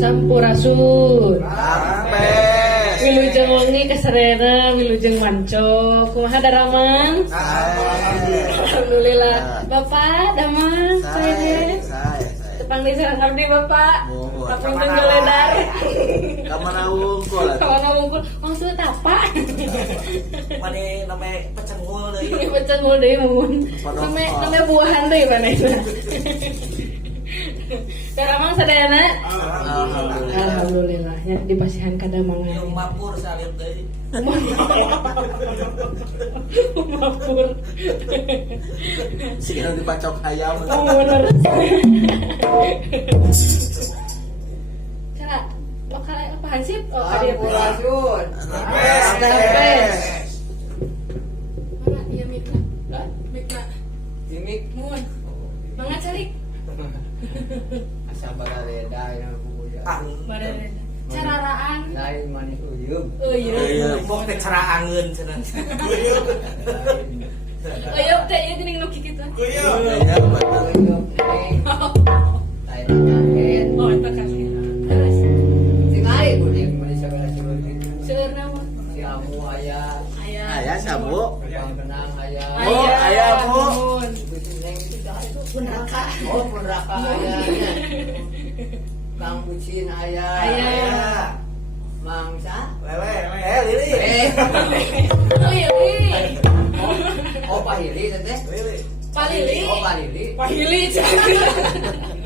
Sampurasun. Wilujeng wengi kaserena, wilujeng manco. Kumaha daramang? Alhamdulillah. Bapak, damang, saya. Tepang di sarang abdi Bapak. Taping tenggeledar. Kamana wungkul. Kamana wungkul. Maksudnya tapak. Mane name pecenggul deui. Ini pecenggul deui mun. Name buahan deui manehna. Daramang sadayana? Alhamdulillah. Ya dipasihan ka damangan. Yung mapur salib deui. Mapur. Siga dipacok ayam. Oh bener. Cara bakal apa hansip? Oh ada Sampurasun. Napes. Mana iya mikna? Mikna. Imik Mun. Mangga cari. asa barareda yang kubuya. Bareng. Cararaan. Lain manis uyum. Oh iya. Bok teh cara angeun cenah. Oh iya teh ieu geuning nu kikitu. Uyum ning. Lain kaget. Oh eta kasih. Tingali kuning manis sagala sulur gitu. Seurna mah. Si amu aya. Aya sabu. Bang kenang aya. Oh, aya, Bu. Neng Punraka. oh punraka aya. Kang Ucin aya. Aya. Mangsa. Lele, Lili. Oh iya. Oh Pahili teh. Lili. Palili. Oh Pahili. Pahili.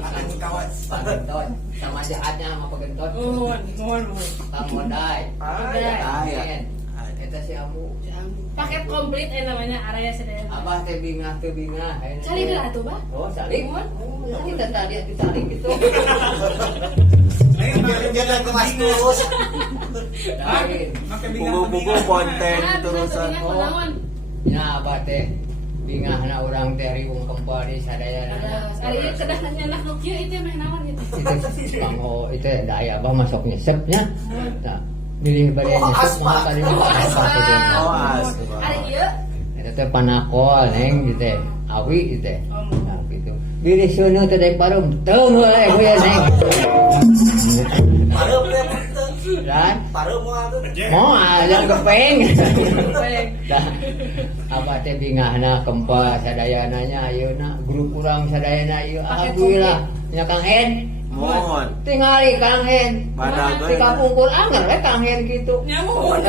Akan kawas. Pagentot sama jahatnya sama pagentot. Mohon. Kang Modai. Aya. Eta si amu. Paket komplit namanya Araya Sedaya. Abah teh bingah. Cari gelah tuh, Bah. Oh, saling. Mohon. Kita tadi saling gitu. Tinggal kelas terus. Buku-buku konten Nah, terusan. bisa kunaon. Ya abah teh bingahna urang teh riung kempal di sadayana. Ari ieu kedah nyalah nu kieu itu meh naon gitu. Itu pangho itu da aya abah masuk nyesepnya. Nah, milih bade nyesep mah tadi Ari ieu eta teh panakol neng gitu teh. Awi gitu teh. Nah, gitu. Bilih sono teh daek parum. Teung we gue neng. Parum teh. Dan Parum moal tuh. mau aja kepeng. Dah. Abah teh bingahna kempal sadayana nya ayeuna grup urang sadayana ieu alhamdulillah nya Kang Hen. Mohon. Tingali Kang Hen. Badag Di kampung anger we Kang Hen kitu. nyamuk.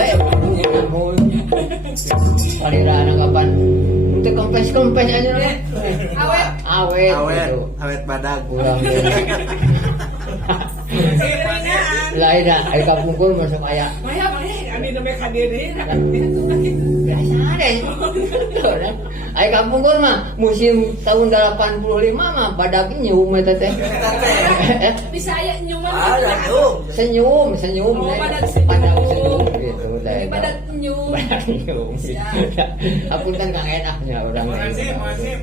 Palirana kapan teu kempes-kempes aja we. Awet. Awet. Awet, gitu. awet badag. Urang teh. Keringan. Lain dah, ayo kampungkul masuk aya. Maya ani nembe ka diri. Biasa deh. Ayo kampungkul mah musim tahun 85 mah badak nyium eta teh. Bisa aya nyuman. Ada nyum. Senyum, senyum. Oh, Neng. badak senyum. Gitu dah. Daripada nyum. Badak senyum. Apunten Kang enaknya orang. Makasih.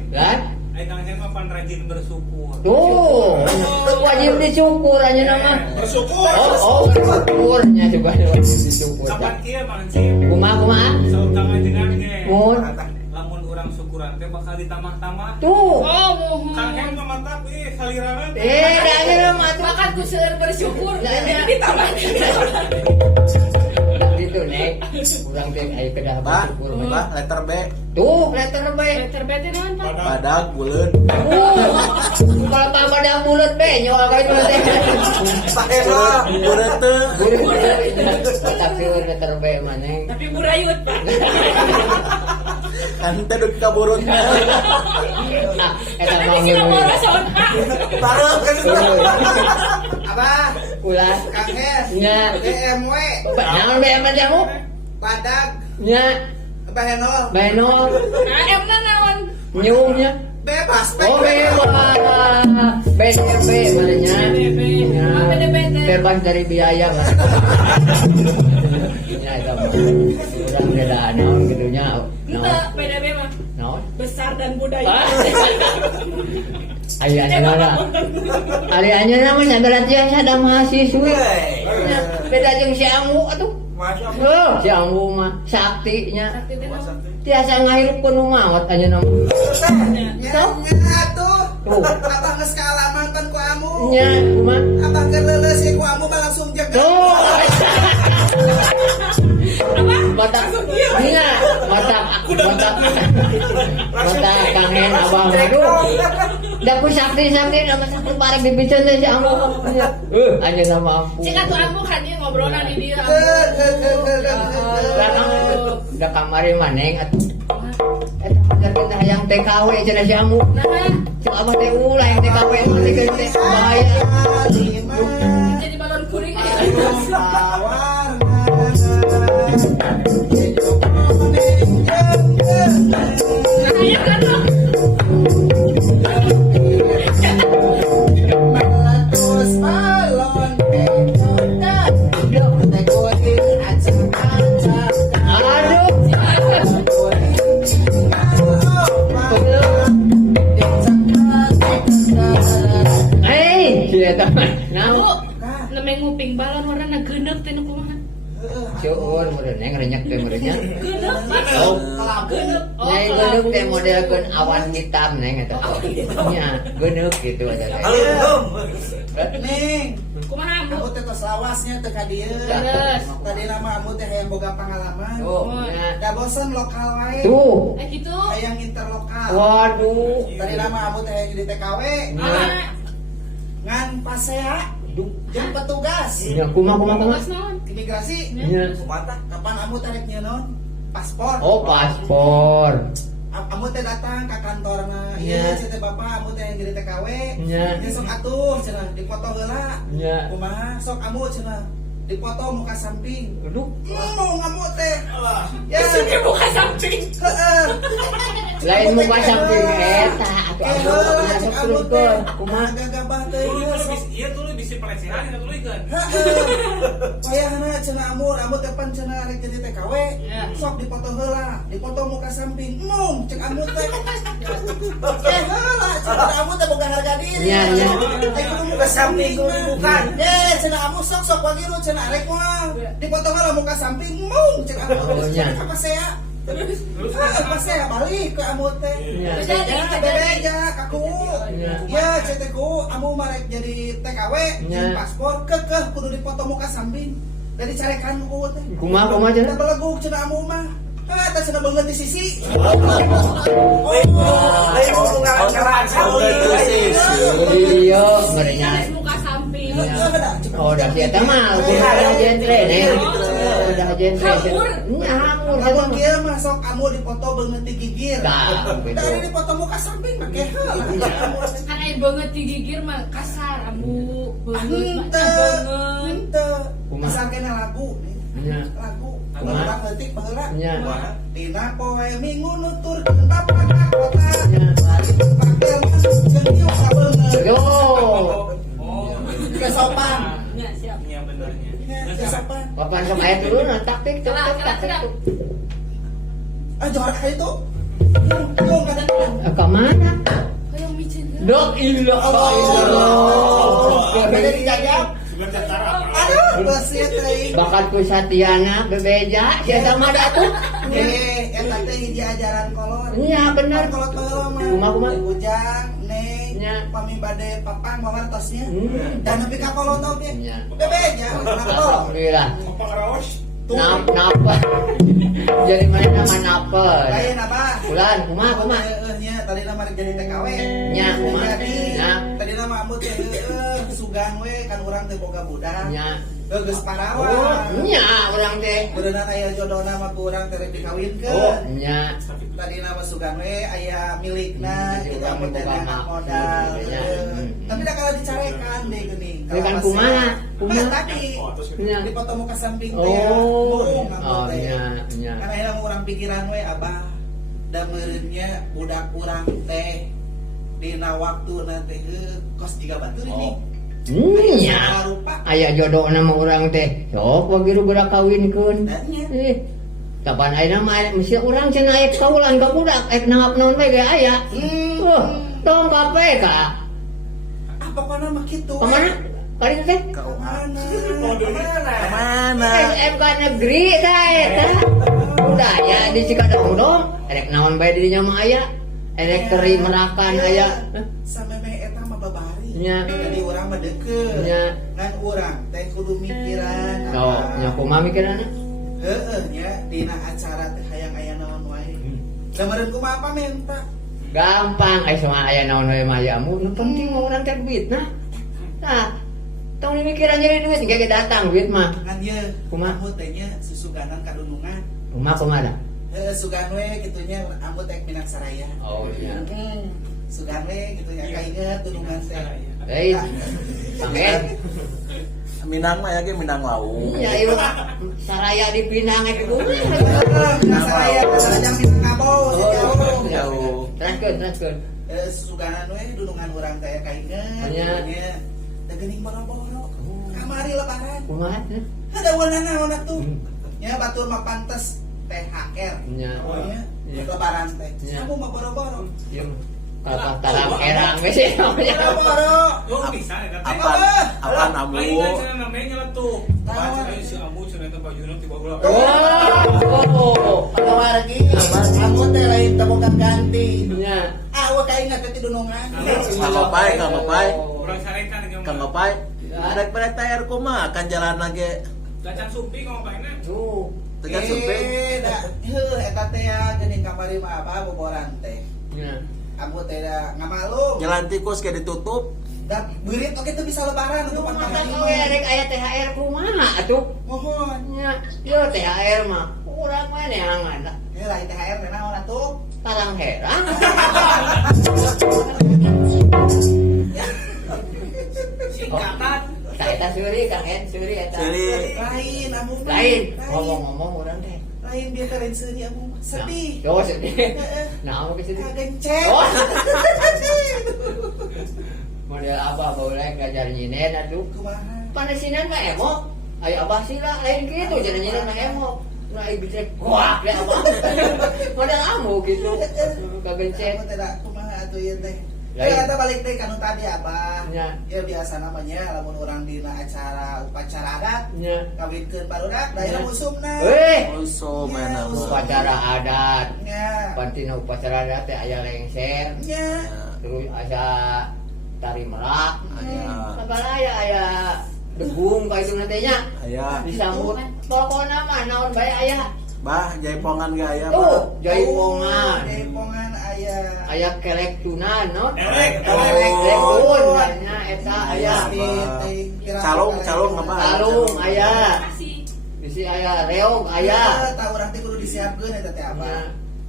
Kan? Ayo Kang Sen mah pan rajin bersyukur. Tuh, wajib disyukur aja nama. Bersyukur. Oh, syukurnya juga wajib disyukur. Kapan kieu Mang Sim? Kumaha? Saur Kang Ajengan ge. Mun. Lamun urang syukuran teh bakal ditamah-tamah. Tuh. Oh, mohon. Kang Hen mah mantap saliranan. Dah mah tuh. Makan ku seueur bersyukur. Nah, Jadi ditambah. Gitu nek. Urang teh aya kedah Mbak, bersyukur. Mbak, letter B. Tuh, letter B. Letter bete naon, Pak? Badag, buleun. Kalau tak pada mulut be, nyawa kayak itu teh. Pakai lah, buleun teu. Tak seueur letter B maneh. Tapi burayut, Pak. Kan teh duk kaburutna. Nah, eta Tapi mah si nomor sound, Pak. Parum kan. Abah, ulah. Kang Hes, Nya. BMW, Naon be aman jamu? Badag, Nya. Abah Henol, Benol. AM-na naon? Nyiumnya. bebas, Oh bebas. BDB manehnya. BDB. Ya. Mah bete-bete. Bebas dari biaya lah. Ya itu mah. Urang beda naon gitu nya. Ente, BDB mah Naon? besar dan budaya. Ayahnya mana? Ayahnya namanya berarti ada mahasiswi. Ya, beda jeung si Amu atuh. Oh, si Amu mah saktinya. Sakti teh naon? Tiasa ngahirupkeun nu maot anya nama. nya tuh, Tuh. Abah geus kaalaman pan ku amu, Nya, kumaha? Abah keur leuleus ke ku amu, Abah langsung jaga. Tuh. Matak, iya, matak, Kang Hen abang aduh. Da ku sakti nama sakti parek dibiceun teh si Amu. Anya nama ampun. Cik atuh ambu kan ieu ngobrolan di dieu. Da kamari maneng atuh. Eta pajarkeun hayang TKW cenah si Amu. Nah, Cek abah teh ulah yang TKW mah teh bahaya. jadi balon kuring. Nah, ya kan lo. Meletus balon penyuda, tekotin acak-acak. Aduh. Hei, dia teman. Nah, Bu, nemeng nguping balon warna geundeuk teh nu kumaha? syukur meureun neng renyek teh meureunnya. Geundeuk. Oh. Geundeuk. Nyai geundeuk teh modelkeun awan hitam neng eta. Nya, geundeuk gitu aja teh. Alum. Ning, Kumaha ambu? amu teh tos lawasnya teh ka dieu. Geus. Tadi nama amu teh hayang boga pengalaman. Tuh, nya. Da bosen lokal wae. Tuh. Gitu. Hayang interlokal. Waduh. Tadi nama amu teh hayang jadi TKW. Ah, Ngan pasea jeung petugas Nya kumaha. tugas naon? imigrasi. Nya. Sumata. Kapan amu tarik nyeun paspor? Oh, paspor. Amu teh datang ke kantorna. Iya. Ieu cenah bapak amu teh yang jadi TKW. Iya. Nya sok atuh cenah dipoto heula. Nya. Kumaha sok amu cenah dipoto muka samping. Aduh. Mau ngamu teh. Ya. Suke buka samping. Heeh. Lain muka samping eta atuh ambu masuk turunkeun. Kumaha? Gagabah teh. Iya tuh lu bisa pelecehan ya tuh kan. Wayahna cenah amur tepan cenah rek jadi TKW. Sok dipoto heula, dipoto muka samping. Mung cek amur teh. Heula cenah amur teh boga harga diri. Iya, iya. Teh kudu muka samping kudu bukan. Cenah amur sok panggil lu cenah rek mah. Dipoto heula muka samping. Mung cek amur. Oh, iya. Apa saya? Apa saya balik ke amur teh. Iya. Bebeja kaku. Iya. Ya ceteku amu marek jadi TKW Iya. paspor kekeh kudu dipoto muka samping. Jadi carekan ku teh. Kumaha Da cenah? beleguk cenah amu mah. Tah cenah beungeut di sisi. Lain mau ngaran Iya, merenya. Muka samping. Oh, dah siapa mah? Udah jentre nih. Udah jentre. Hamur, Amun kieu mah sok amu dipoto beungeut di gigir. Dah, begitu. Dari dipoto muka samping mah keh heula. Kan aing banget digigir mah kasar, amu banget mah Ente, banget. ente. Kumaha? Asal kena lagu nih. Iya. Lagu. Kumaha? Baheula leutik baheula. Iya. Dina poe minggu nuturkeun bapak ka kota. Iya. Balik pakel jeung ieu sabeungeut. Yo. Oh. Kesopan. Ya, siap. Iya benernya. Kesopan. Papan sama ayat dulu nah taktik tuk tuk taktik tuk. Jorak kali itu. Yung kada. Ke mana? Kayak micin kan? Dok ilah Allah. Kada dijajab. Sudah tentara. Aduh, besit teh. Bakat ku Satiana bebeja sia sama da tuh. Eta teh hiji ajaran kolot. Iya bener. Kolot baheula mah. Kumaha? Ujang, Neng, Nya. pami bade papang mawartosnya. Hmm. Dan nepi ka kolot oge. Nya. Bebeja, kolot. Alhamdulillah. Apa karaos? Napa? Jadi mana nama napa? Lain apa? Bulan, kumaha? Nya tadi nama rek jadi TKW. Nya, kumaha? Jadi Nya. tadi nama ambut teh sugan we kan urang teh boga budak. Nya. Geus Oh, parawan. nya orang teh. Berenang aya jodohna mah ku urang teh rek dikawinkeun. Oh, nya. Tadi nama sugan we aya milikna Hmm, kita urang ambut teh boga anak hak. modal. Iya. Tapi da kala dicarekan deh geuning. Kan kumaha? Kumaha? Tadi Nya. dipoto muka samping teh. Oh, ngomong teh. nya, nya. Karena yang orang pikiran we abah da meureunnya budak urang teh dina waktu nanti kos 3 batur ini. Nya. Aya jodoh nama orang teh. Sok wagiru budak kawinkeun. Dannya. Kapan ayeuna mah mesti urang cenah aya kaulan ka budak ek nangap naon bae ge aya. Tong kape ka. Apa kona mah kitu? Kemana? Kali teh? Kemana? Mana? SMK negeri tah eta. Budaya di Cikadang dong. Erek naon bae di dinya mah aya. Erek teri merakan aya. Sampai me eta mah babari. Nya. Jadi urang mah deukeut. Nya. Ngan urang teh kudu mikiran. Oh, nya kumaha mikiranna? Heeh nya dina acara teh hayang aya naon wae. Da meureun kumaha apa menta? Gampang, sama aya naon wae mah aya mu. Nu penting mah urang teh duit nah. Tah. Tong mikiran jadi duit ge datang duit mah. Ngan ye Kumaha? amut teh nya susuganan kadunungan. Kumaha? Sugan we kitunya amut teh Minang Saraya. Oh iya. Sugan we kitunya kainget tunungan teh. Hei. Amin. Minang mah ya ge Minang Lawu. Ya ieu saraya di Pinang ke kumaha. Minang Saraya kadang Minang Kabo jauh. Jauh. Transkeun. Suganan we dunungan urang teh kainget. Nya. Nya teh geuning boro-boro. Kamari lebaran. Kumaha? Ada warna tuh. Ya batur mah pantes THR. Nya. Oh nya. Iya. Lebaran teh. Nya. Kamu mah boro-boro. Ieu kakak tarang erang we sih namanya. Boro-boro. Oh bisa ya kan? Apa namu? Lain kan cenah namanya nyeletuk. Tahu. Baca si Amu cenah teh bajuna tiba ulah. Oh. Ada lagi. Kamu teh lain boga ganti. Nya. We kainget teh dunungan. Kang Opai. Urang sarekan jeung Kang Opai. Arek TR kumaha kan jalan lagi. Gacan supi ngomong bae na. Tuh. Tegas suping. Eta teh ya geuning kamari mah apa boboran teh. Nya. Aku teh da ngamalum. Jalan tikus kayak ditutup. Da beurit oge teu bisa lebaran untuk Mata pangkalan kowe rek aya THR kumaha atuh? Mohon. Nya. Ieu THR mah urang mah neangan. Ya lain THR teh naon atuh? Tarang herang. Singkatan. Eta suri Kang En suri eta. Jadi Lain amu. Lain. Ngomong-ngomong urang teh. lain dia keren sedih amu sedih. Yo sedih. Nah, apa sedih? Kagencet. Oh. Model apa boleh ngajar nyinen atuh. Kumaha? Panasinan mah emok. Aya abah sila lain kitu cenah nyinen mah emok. Nah, ibu cek wah ya abah. Model amu gitu. Kagencet. Aku tidak kumaha atuh ieu teh. Lain. Ya kita balik deh kanu tadi abah. Nya. Ya biasa namanya lamun urang dina acara upacara adat Nya. kawinkeun barudak daerah Ya. musumna. Weh, Uso mana upacara adat. Nya. Pantina upacara adat teh aya lengser, Nya. terus aya tari merak, Aya. sabaraha aya degung ka itu nanti nya. Aya. Disambut pokona mah naon bae aya. Bah, jaipongan ge aya, Tuh, Bah. jaipongan. Jaipongan aya. Aya kelek tunan, no? Elek. Kelek tun, nya eta aya. Calung apa? Kalung aya. Bisi aya reog aya. Tahu urang teh kudu disiapkeun eta teh apa? Ya.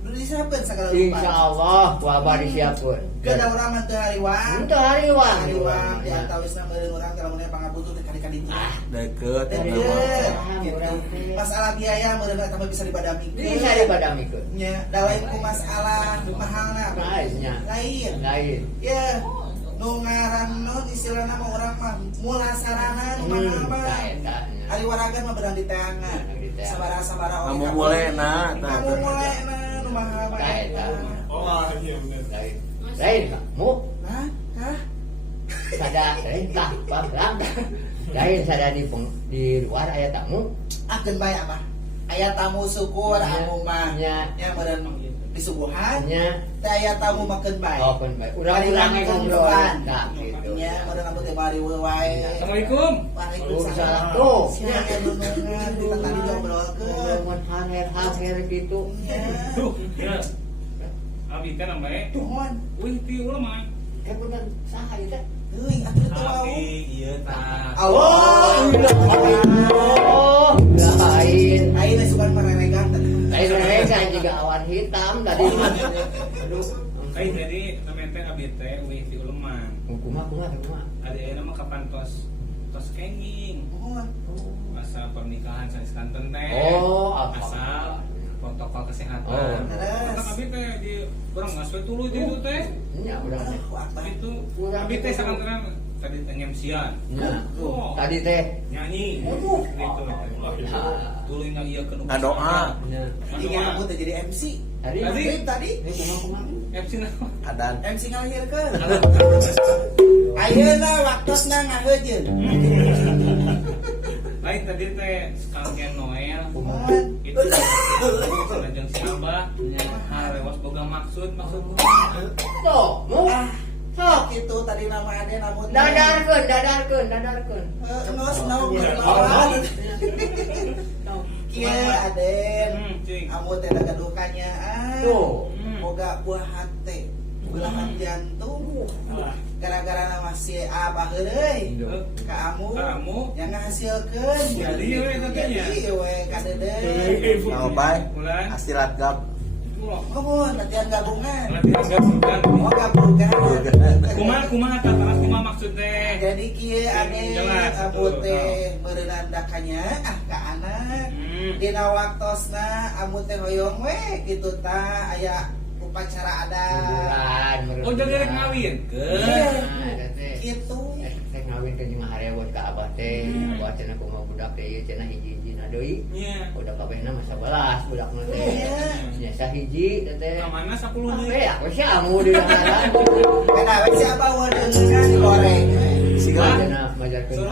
Kudu disiapkeun sagala rupa. Insyaallah wabah disiapkeun. Kada urang mah teu hariwang. Itu hariwang. Hariwang di antawisna meureun urang teh lamun aya pangabutuh teh kali-kali itu. Deket Dan eta dia mah. gitu. Masalah biaya meureun eta mah bisa dibadamikeun. Bisa dibadamikeun. Nya, da lain ku masalah mahalna. Lainnya. Lain. Lain. Ya, nu ngaran naon istilahna mah urang mah mulasarana nu mahal mah. Eta. Ari waragan mah berang di teangan. Di teangan. Sabara-sabara Kamu mulai na, Kamu mulai na nu mahal mah. Eta. Oh iya benar. Lain. Lain kamu Hah? Hah? sada lain tah parang. Lain sada di luar aya tamu. Akeun bae apa? Aya tamu syukur amu mah. Nya. Ya meureun disuguhan. Nya. Teh aya tamu makeun bae. Oh, pun baik. Urang-urang ngobrol. Nah, gitu. Nya meureun amu teh bari wae. Assalamualaikum. Waalaikumsalam. Tuh. Sia aya nunungan kita tadi ngobrolkeun. Mun hanger gitu. Ya. Duh, ya. Abi teh namanya. Tuhon. Wih, ti ulah mah. Kebetulan saha ieu teh? Teuing atuh teu wau. Abi ieu tah. Oh, lain. Ayeuna sugan mareregan teh. Lain mereka juga awan hitam tadi. Aduh. Ai tadi namanya teh abi teh wih ti ulah mah. Kumaha. Ada ayeuna mah kapan tos kenging. Tuhon. Masa pernikahan sanes kanten teh. Oh, apa? Asal protokol kesehatan. Oh. Terus abi teh di urang ngasuh tuluy di itu teh. Nya udah. Allahu Akbar. Itu abi teh sakantenan tadi teh ngemsian. Nah, Oh. tadi teh. Nyanyi. Aduh. Gitu. Tuluy ngaieukeun Ngadoa. Nya. Jadi aku teh jadi MC. Tadi. Tadi. Tadi Ini kumaha. MC na. Adan. MC ngalahirkeun. Ayeuna waktosna ngaheujeun. Lain tadi teh sekalian Noel. Mohon. Itu jeung si Abah nya lewas boga maksud Tuh, mu. Sok itu tadi nama ade namun Dadarkeun. Ngeus naon Iya. berlawan. Kieu Kumaha? Aden. Cing. Amu teh gaduhkannya Tuh. boga buah hate, belahan jantung. Gara-gara nama si Abah heureuy. Ka amu yang ngahasilkeun. Jadi we katanya. Jadi we kadedeung. Mau bae. Bulan. Astilat gab. Mohon latihan gabungan. Latihan gabungan. Oh gabungan. Kumaha tatanas kumaha maksud teh? Jadi kieu ade Jelas, amu betul, teh meureun dakanya ka anak. Hmm. Dina waktosna amu teh hoyong we kitu tah aya upacara adat. Oh jadi rek ngawin. Kitu. Saya ngawin ke jeung harewot ka abah teh. Abah cenah kumaha budak teh ieu cenah hiji-hijina deui. Iya. Budak kabehna mah 11 budakna teh. Iya. Nya sahiji teh. Kamana 10 Abe deui. aku sih amu di ngaran. Kada we siapa wadeungan digoreng. Siga Cenah majarkeun.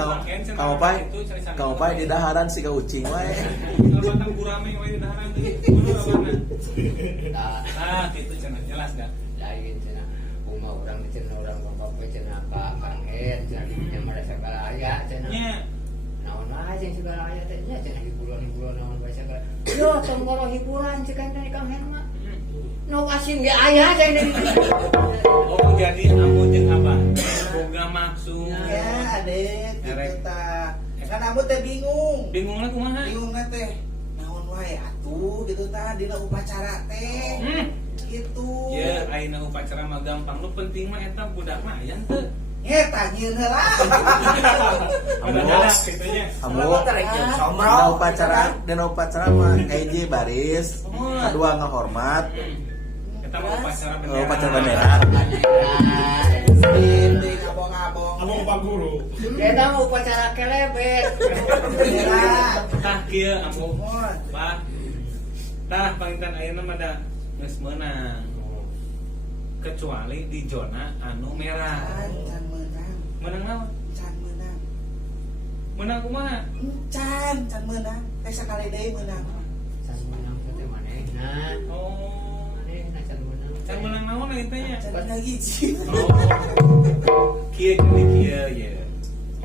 kamu pai. Kamu pai di daharan siga ucing wae. Batang gurame we daharan deui. Tah, Ah, kitu cenah jelas dah. lain cenah kumaha urang cenah urang bapak cenah ka Kang Hen cenah di nya mah segala aya cenah. Nya. Naon wae jeung segala aya teh nya cenah hiburan naon bae segala. Yo tongkoro hiburan cekan teh Kang Hen mah. No asin ge aya cenah di. Oh jadi amu jeung Abah boga maksud. Ya ade kitu tah. Kan amu teh bingung. Bingungna kumaha? Bingungna teh naon wae atuh gitu tah dina upacara teh. Hmm. Gitu. Ya, ayeuna upacara mah gampang. Nu penting mah eta budakna aya teu. Nyeta nyieun heula. Mendadak gitunya. Kamu Terek jeung dina somrong. upacara mah hiji baris, kedua ngehormat, Kita mau upacara upacara bendera. Ini ngabong-ngabong. Abang Pak Guru. Kita mau upacara kelebet. Bendera. Tah kieu ambu. Mohon. Pak. Tah panginten ayeuna mah da geus meunang. Kecuali di zona anu merah. Can menang. Menang naon? Can menang. Menang kumaha? Can menang. Teh sakali deui menang. Can menang teh manehna. Oh. Manehna can menang. Can menang naon eta nya? Can menang hiji. Oh. Kieu kieu ya.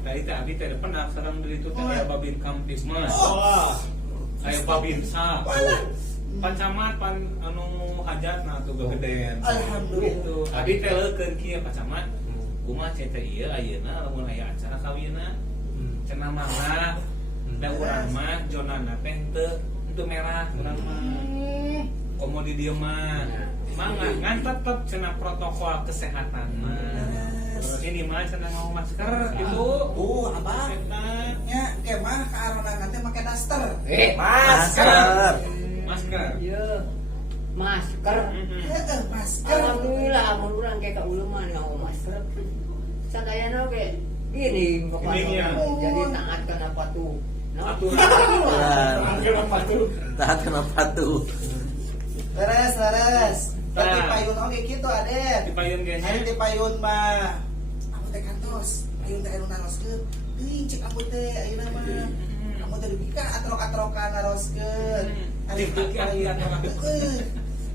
Tadi teh abdi teh pernah sareng dari itu teh aya babin kampis mah. Wah. Aya babin sa. Walah. Pacamat pan anu hajat na tuh gedean. Alhamdulillah. Gitu. Abi teh leukeun kieu pacamat. Kumaha cerita ieu ayeuna lamun aya acara kawinna. Cenah mangga. Da urang mah zonana teh teu merah urang mah. Komo di dieu mah. Mangga ngan tetep cenah protokol kesehatan mah. Terus ini mah cenah mau masker gitu. Abah. Eta Nya kemah ka arangan teh make daster. Masker. masker. Iya. Masker. Heeh, masker. Alhamdulillah amun urang kayak ka uleuh mah ngau masker. Sadayana oge gini Gininya. jadi taat kana patuh. Aturan. Tahan kenapa tuh? Leres. Tapi Nah. payun oge kitu Aden. Di payun ge nya. Ari di payun mah amun teh kantos, payun teh anu naroskeun. Teuing cek amun teh ayeuna mah. Amun teh dipika atrok-atrokan naroskeun. Ari di payun.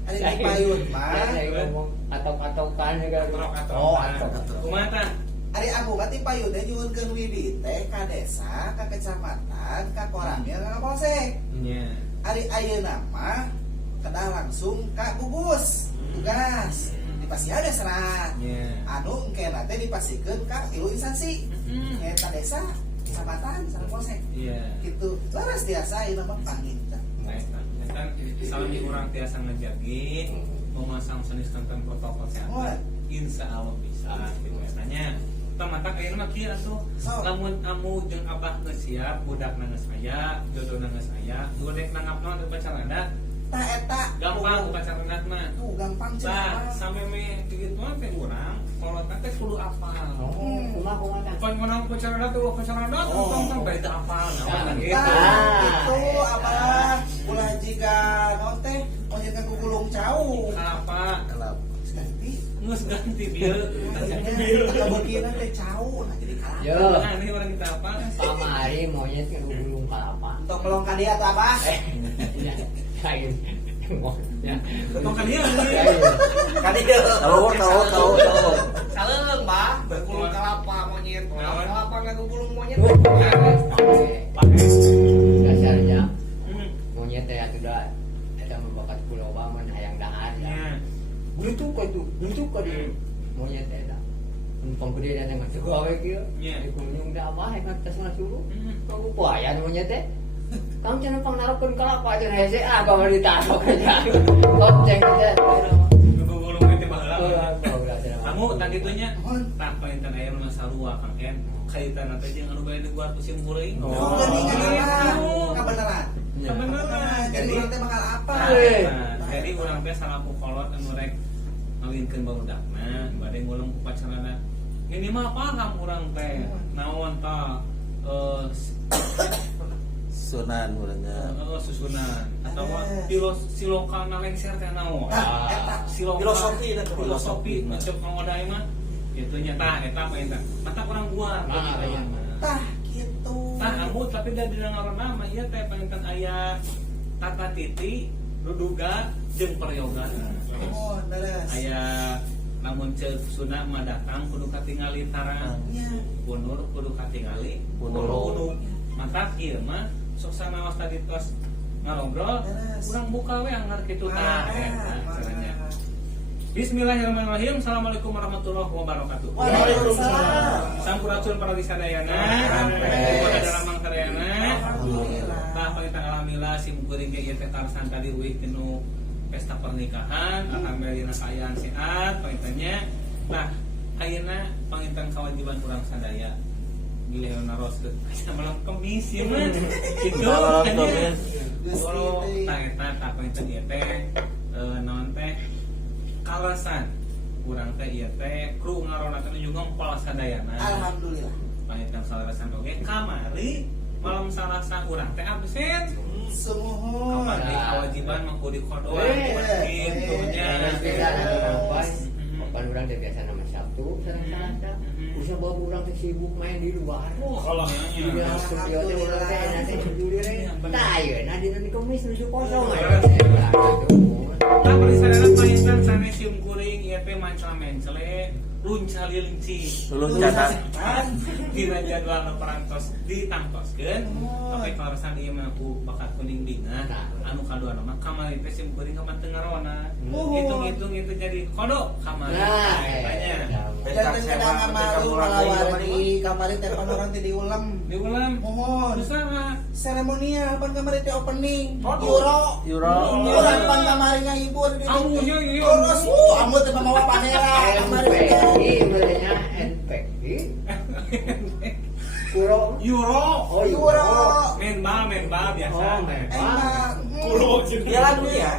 Ari di payun mah. ngomong atok-atokan juga. Atrok-atrok. Oh, atok. Kumaha tah? Ari abu mati payun teh nyuwunkeun widi teh ka desa, ka kecamatan, ka koramil, ka polsek. Nya. Ari ayeuna mah kedah langsung ka gugus tugas dipasi ada serat Nya. anu engkena teh dipasikeun ka 3 instansi eta desa kecamatan sareng polsek Iya. gitu leres biasa ayeuna mah panginta Nah, kan salami urang tiasa ngajagi memasang sanes-sanes protokol kesehatan. Insya Allah bisa. Gitu katanya. Tamatak ayeuna mah kieu atuh. So. Lamun amu jeung abah geus siap, budakna geus aya, jodohna geus aya, godek nanggapna teu pacarana. tah eta Gampang pacarana mah. tuh gampang Nah, cenah sampai me kitu mah teh urang kolotna teh kudu apal. Kumaha Pan menang pacarana tuh pacarana tong bae teu apal. Nah, gitu. tah itu apa ulah jika naon teh monyet ka gulung cau Apa? ganti Ngus ganti bieu. kabukina teh cau nah jadi kalah Yo, Nah, ini orang kita apa? pamari monyet ke gulung kalapa. untuk melong ka dia tuh apa Kain. Ya. Tong kan ieu. Kan ieu. Tahu. Saleung, Mbah. Gulung kalapa monyet. Kalapa nganggo gulung monyet. Pakai dasarnya Hmm. monyet teh sudah ada membakat pulau bangun hayang dahar ya. Ya. Begitu ka di monyet teh da. Numpang gede dan yang ngecek gawe kieu. Nya. Di kunjung da apa hayang tes suruh. Hmm. Kamu puaya monyet teh. Kamu jangan pangnarokeun kalapa aja hese kamu ditaruh aja. Lonceng aja. Nunggu gulung teh baheula. Kamu tadi tuh nya tak paintan aya nu sarua Kang Ken. Kaitan teh jeung anu bae di luar musim kuring. Oh, geuningan apa? Kebenaran. Kebenaran. Jadi urang teh bakal apa? Jadi urang teh salaku kolot anu rek ngawinkeun barudakna bade ngulung upacarana. Minimal paham urang teh naon tah Sunan urangnya. susunan atau silokalna lengser teh naon? Eta. Filosofi eta Filosofi cek ngodai mah itu nyata eta mah eta. Mata urang buar aya mah. Tah gitu. Tah amu tapi da dina ngaranna mah ieu teh panginten aya tata titi, duduga jeung peryoga. Oh, leres. Aya namun ceuk sunah mah datang kudu katingali tarang. Nya. Bunur kudu katingali Bunur. mata ieu mah sok sanaos tadi tos ngarobrol Leres. urang buka we anggar kitu tah eta caranya. Wah. Bismillahirrahmanirrahim. Assalamualaikum warahmatullahi wabarakatuh. Waalaikumsalam. Sampurasun para wisadayana. Amin. Pada ramang sadayana. Alhamdulillah. Tah pangitan alhamdulillah sim kuring ge ieu teh tarsan tadi uih tinu pesta pernikahan. Alhamdulillah kaayaan sehat pangitannya. Nah, ayeuna panginten kewajiban urang sadaya giliran naros malam kemis ya mah gitu Malam hanya kemis. kalau eta tak panginten ieu teh naon teh kalasan urang teh ieu teh kru ngaronakeun juga pola sadayana Alhamdulillah. panginten salarasan oge kamari malam salasa urang teh absen Semohon. kamari kewajiban mangku di kodoan Eh, gitu nya Pan orang teh biasa nama Sabtu, sareng Selasa. Usah bawa orang teh sibuk main di luar. kalau Di nya studio teh urang teh nanti jujur we. Tah ieu na dina Kamis nuju kosong aya. Nah, perisadana panginten sanes sium kuring ieu teh mancala-mencele lunca lilinci. Luncatan. Dina jadwal perantos ditangtoskeun tapi kalasan ieu mah ku bakat kuning dingah anu kadua mah kamari teh sium kuring ka teu ngarona. Hitung-hitung itu jadi kodok kamari. Nah, Tanya. Dan kadang ngamaru kalawari kamari teh pan urang teh diulang. Di ulam Mohon. susah Seremonial pan kamari teh opening. Euro. Urang pan kamari ngahibur di Amunya ieu. Terus amu teh mamawa panera kamari teh. NPI mulanya NPI. Kuro. Euro. Oh, Euro. Main bal biasa. Oh, main bal. Emang. Kulo Jalan dulu ya.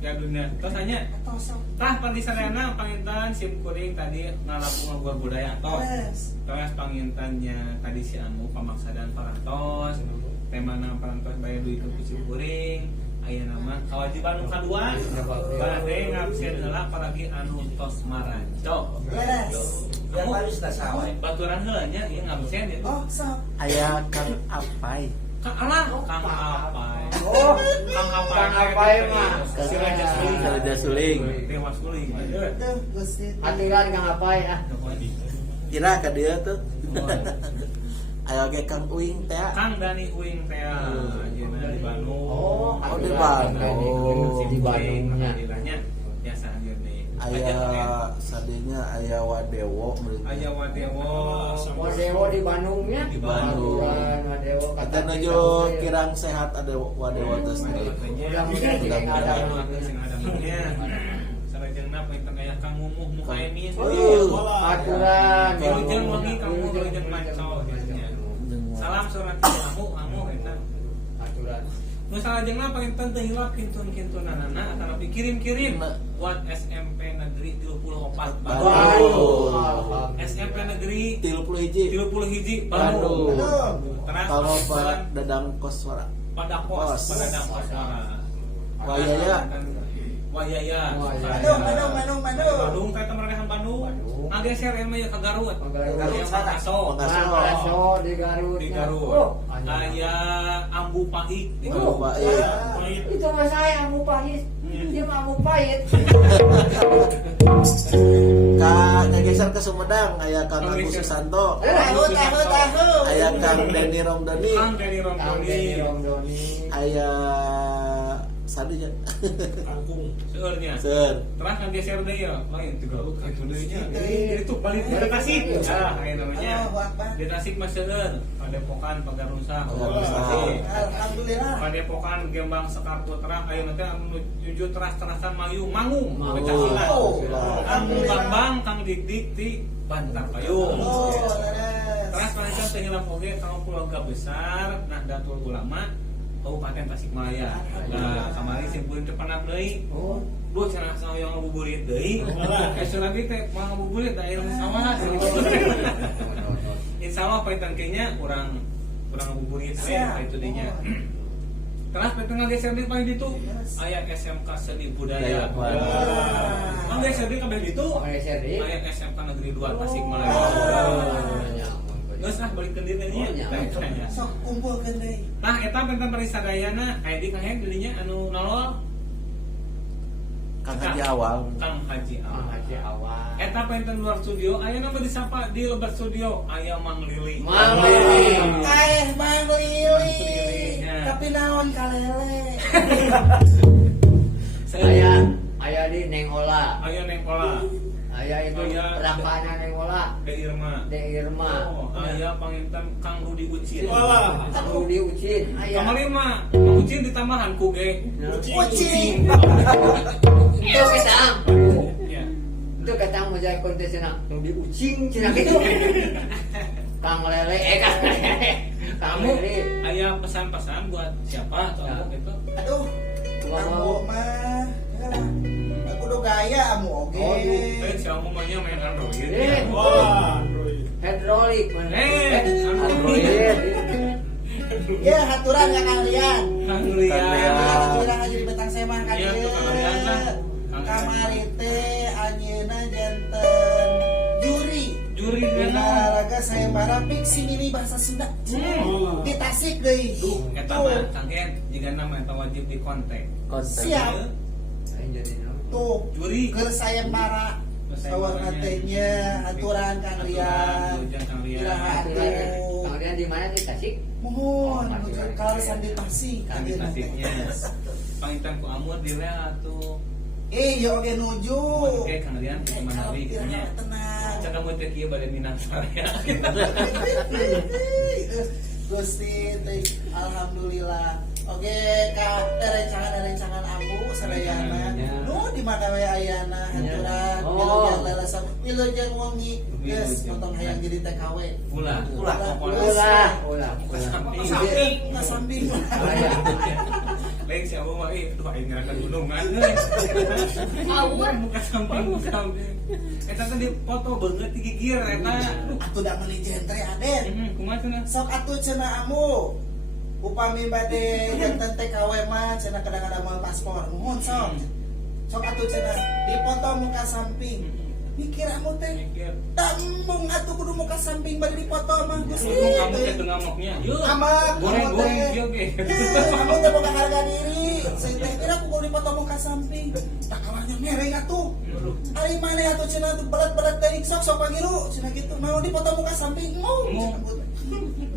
Ya dunia. Terus tanya, Tosok. tah pandisadana panginten sim kuring tadi ngalaku ngaguar budaya tos. Yes. Terus pangintennya tadi si anu pamaksadaan parantos. Temana parantos bayar duit ke sim kuring. Aya nama kewajiban nu kadua. Bade ngabsen heula paragi anu tos maranco. Yes. Yang harus dah sawa. Baturan heula nya ieu ngabsen ya. Oh, sok. Aya Kang Apai. Kang alah, Kang Apai. Oh, Kang Apai. Kang Apai mah. Si Raja Suling. Raja Suling. Dewa Suling. Tuh, Gusti. aturan Kang Apai ah. Kira ka dia tuh. Aya ge Kang Uing teh. Kang Dani Uing teh ayeuna di Bandung. Oh, di Bandung. Di Bandungnya. Alhamdulillahnya biasa anjeun deui. Aya sadinya aya Wadewo. Aya Wadewo. Wadewo di Bandungnya. Di Bandung. Aturan Wadewo Kita nuju kirang sehat ada Wadewo terus. Mudah-mudahan tidak ada. Sing ada namanya. Sarajengna pinten aya Kang Mumuh Muhaimin. Aturan. Wilujeng wangi Kang Mumuh wilujeng manco. Salam surat kamu eta. Aturan. Nu salajengna pinten teu hilap kintun-kintunanana atanapi kirim-kirim buat SMP Negeri 34 Bandung. Waduh. SMP Negeri 30 hiji. 30 hiji Bandung. Bandung. Terus Kalau pesan Pak Dadang Koswara. pada pos pada dapat Wayaya. Wayaya. Bandung. Bandung kita meredahan Bandung. Ngageser emang ya ke Garut. Garut Makassar. Makassar di Garut. Di Garut. Oh, Aya Ambu Pahit di Oh, Garut. Baik. itu mah saya Amu Pahit. Dia mah Amu Pahit. Geser ke Sumedang aya Kang Agus Susanto. Tahu. Aya Kang Deni Romdani. Kang Deni Kang Romdoni. Deni Romdoni. Aya sadinya. Seurnya. Ser. Terus kan geser deh ya. Lain di Garut itu deh nya. Itu balik ke Tasik. Ah, kayak namanya. Di Tasik mah seueur. Padepokan Pagarusa. Alhamdulillah. Padepokan Gembang Sekar Putra ayeuna teh anu nuju teras-terasan Mayung Mangung Mangung. Pancasila. Oh. Kang Bambang Kang Dik-dik di Bantar Payung. Oh, Terus pancen teh hilap oge kang keluarga besar Nahdlatul Ulama Kabupaten Tasikmalaya. Nah, kamari simpuleun teh pernah deui. Oh, Duh cenah sahoyong ngabuburit deui. Esuk lagi teh mau ngabuburit da ilmu sawah. Insyaallah paitan kayaknya kurang ngabuburit ya itu dinya. Terus petengah geser di paling ditu aya SMK Seni Budaya. Mangga geser di kabeh ditu. geser di. Aya SMK Negeri 2 Tasikmalaya. Geus ah balikeun dieu nya. sok kumpulkeun deui. Nah, eta penten perisadayana aya di kaheng didinya anu nolol Kang Haji Awal. Kang Haji Awal. Haji Awal. Eta penten luar studio, aya nama disapa di lebat studio, aya Mang Lili. Mang Lili. Mang Lili. Ya. Tapi naon kalele. Aya di Neng Ola. Aya Neng Ola, Aya itu Aya rakana Neng Ola. De Irma. De Irma. Oh, aya panginten Kang Rudi Ucin. Rudi Ucin. Aya. Kamari mah Mang Ucin ditambahan ku ge. Kucing. Itu kita. Ya. Itu kata mau jadi kontes cenah nu di ucing cenah gitu. Kang Lele, Kang Lele. Kamu aya pesan-pesan buat siapa atau apa gitu? Aduh, kamu mah, ya lah. Aku udah gaya kamu oke. Si kamu maunya main Android. Wah, Hydraulik. Android. Ya, haturan ya Kang Rian. Kang Rian. Alhamdulillah jadi betang saya mah Kang Iya, Rian. Kang Rian lah. Kamari teh anjeuna janten Juri Dina dana. raga sayembara fiksi ini bahasa Sunda. Di Tasik deui. Eta mah Kanggen jika nama eta wajib di kontak. Siap. Aing jadi naon? Tuh, Juri. keur sayembara. Sawarna teh nya aturan Kang Rian. Aturan Kang Rian. Iraha atuh. Kang Rian di mana di Tasik? Mohon, kalau sandi Tasik. Kang di Tasiknya. Pangitan ku amur di lea tuh. Yo oke nuju. Oke Kang Rian kita manawi nya. Tenang. Cak kamu teh kieu bade minang saya. Gusti teh alhamdulillah. Oke Kak, rencangan ambu sadayana. Nu di mana we ayana haturan wilujeng lalasan wilujeng wengi geus potong hayang jadi TKW. Ulah. Ulah. Samping. Lain si Abu mah tuh aing ngarakan gunungan. Awur. Muka samping. Eta teh dipoto beungeut digigir eta. Atuh da meuli jentre Aden. Kumaha cenah? Sok atuh cenah amu. Upami bade janten TKW mah cenah kadang-kadang mau paspor. Nuhun sok. Sok atuh cenah dipoto muka samping. Mikir amu teh. Mikir. Tambung atuh kudu muka samping bade dipoto mah Gusti. Kamu teh teu ngamoknya. Yeuh. Amak Goreng-goreng kieu ge. Kamu teh boga harga diri. Saya teh kira aku kudu dipoto muka samping. Tak kalahnya mereng atuh. Ari maneh atuh cenah tuh berat-berat teuing sok pangiru cenah kitu. Mau dipoto muka samping mau.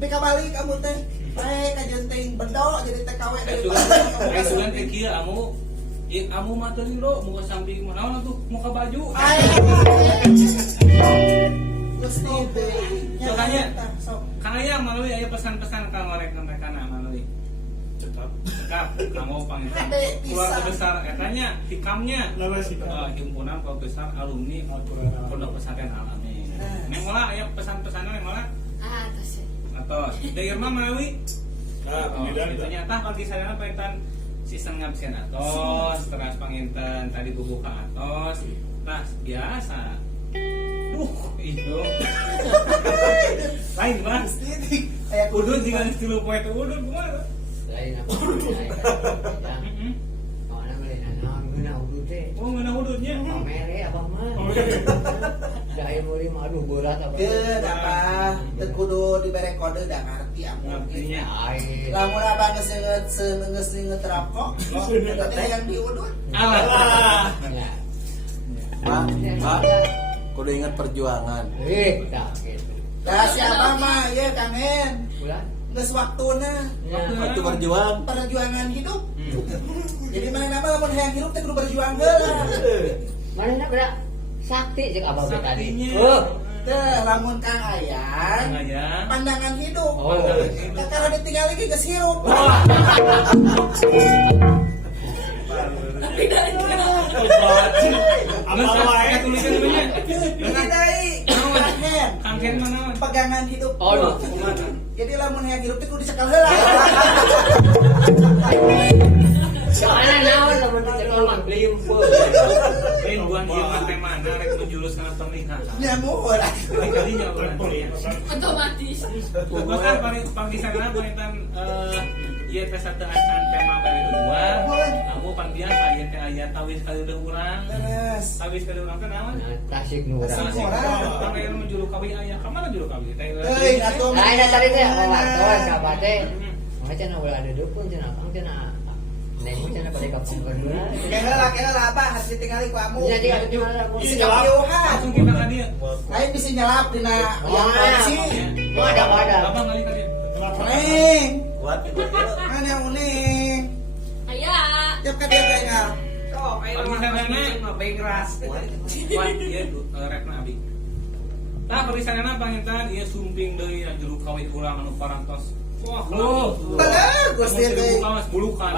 Beka balik kamu teh. Bae kajen teuing bendok jadi TKW dari Sugan teh kieu amu. Amu mah teu ro muka samping mah naon atuh muka baju. Gusti teh. Sokanya. Sok. Kang aya melalui aya pesan-pesan ka ngorek mereka melalui. Cekap kamu panggil keluarga besar etanya hikamnya himpunan keluarga besar alumni pondok pesantren Al-Amin. Mengolah aya pesan-pesanna mengolah Atas. atau dari Irma melalui ditanya tah pagi sadana panginten sistem ngabsen atos terus panginten tadi buka atos nah biasa iyo lain bang Kayak udun jika istilah poe itu udun kumaha Lain apa? Mana beli naon guna udut teh. oh ngeunah udunnya Pamere apa mah? Daya meuli mah aduh berat apa. Teu da apa? Teu kudu dibere kode da ngarti amu. ngertinya Lain. Lamun abang geus ngeterap kok. Teh yang diudut. alah Pak, kudu ingat perjuangan. Tak gitu. Dah siapa mah ieu Kang En. Bulan. Geus waktuna. Waktu berjuang. Perjuangan hidup. Jadi mana nama lamun hayang hidup teh kudu berjuang heula. Mana nak berak sakti jeung abah tadi. Saktinya. Oh. Teh lamun Kang Ayang Ayang. pandangan hidup. Oh. Kakara ditinggal lagi geus hirup. Apa wae tulisan namanya? Bidai. Kang Ken mana? Pegangan hidup. Oh. Jadi lamun hayang hidup teh kudu dicekal heula. Soalnya naon lamun dicekel mah limpo. Lain buan ieu mah teh mana rek menjurus kana pernikahan. Ya mohon. Kali-kalinya urang. Otomatis. Bahkan pagi sana panitan ieu teh sateungan tema bari dua. Kamu pan biasa ieu teh aya tawis kali udah urang. Terus. Tawis kali urang teh naon? Tasik nu urang. Tasik urang. Kalau yang menjuru kawi aya ka mana juru kawi teh? Teuing atuh. Lain tadi teh awas siapa teh. Mah cenah ulah ada dukun cenah Kang cenah. Neng cenah pada kampung kedua. Keheula apa harus ditinggali ku amu. Jadi atuh di mana aku? Bisa jauhan. Langsung kita ka dieu. Lain bisa nyelap dina yang polisi. Mau ada. Abang kali ka dieu. Neng. Kuat gitu. Mana yang uning? Aya. Tiap ka dia kaingal. Pagi sana mah bae keras. Wah, ieu rekna abi. Tah perisanana panginten ieu sumping deui juru kawi urang anu parantos. Wah, Bener. Gusti teh. Buka mas bulukan.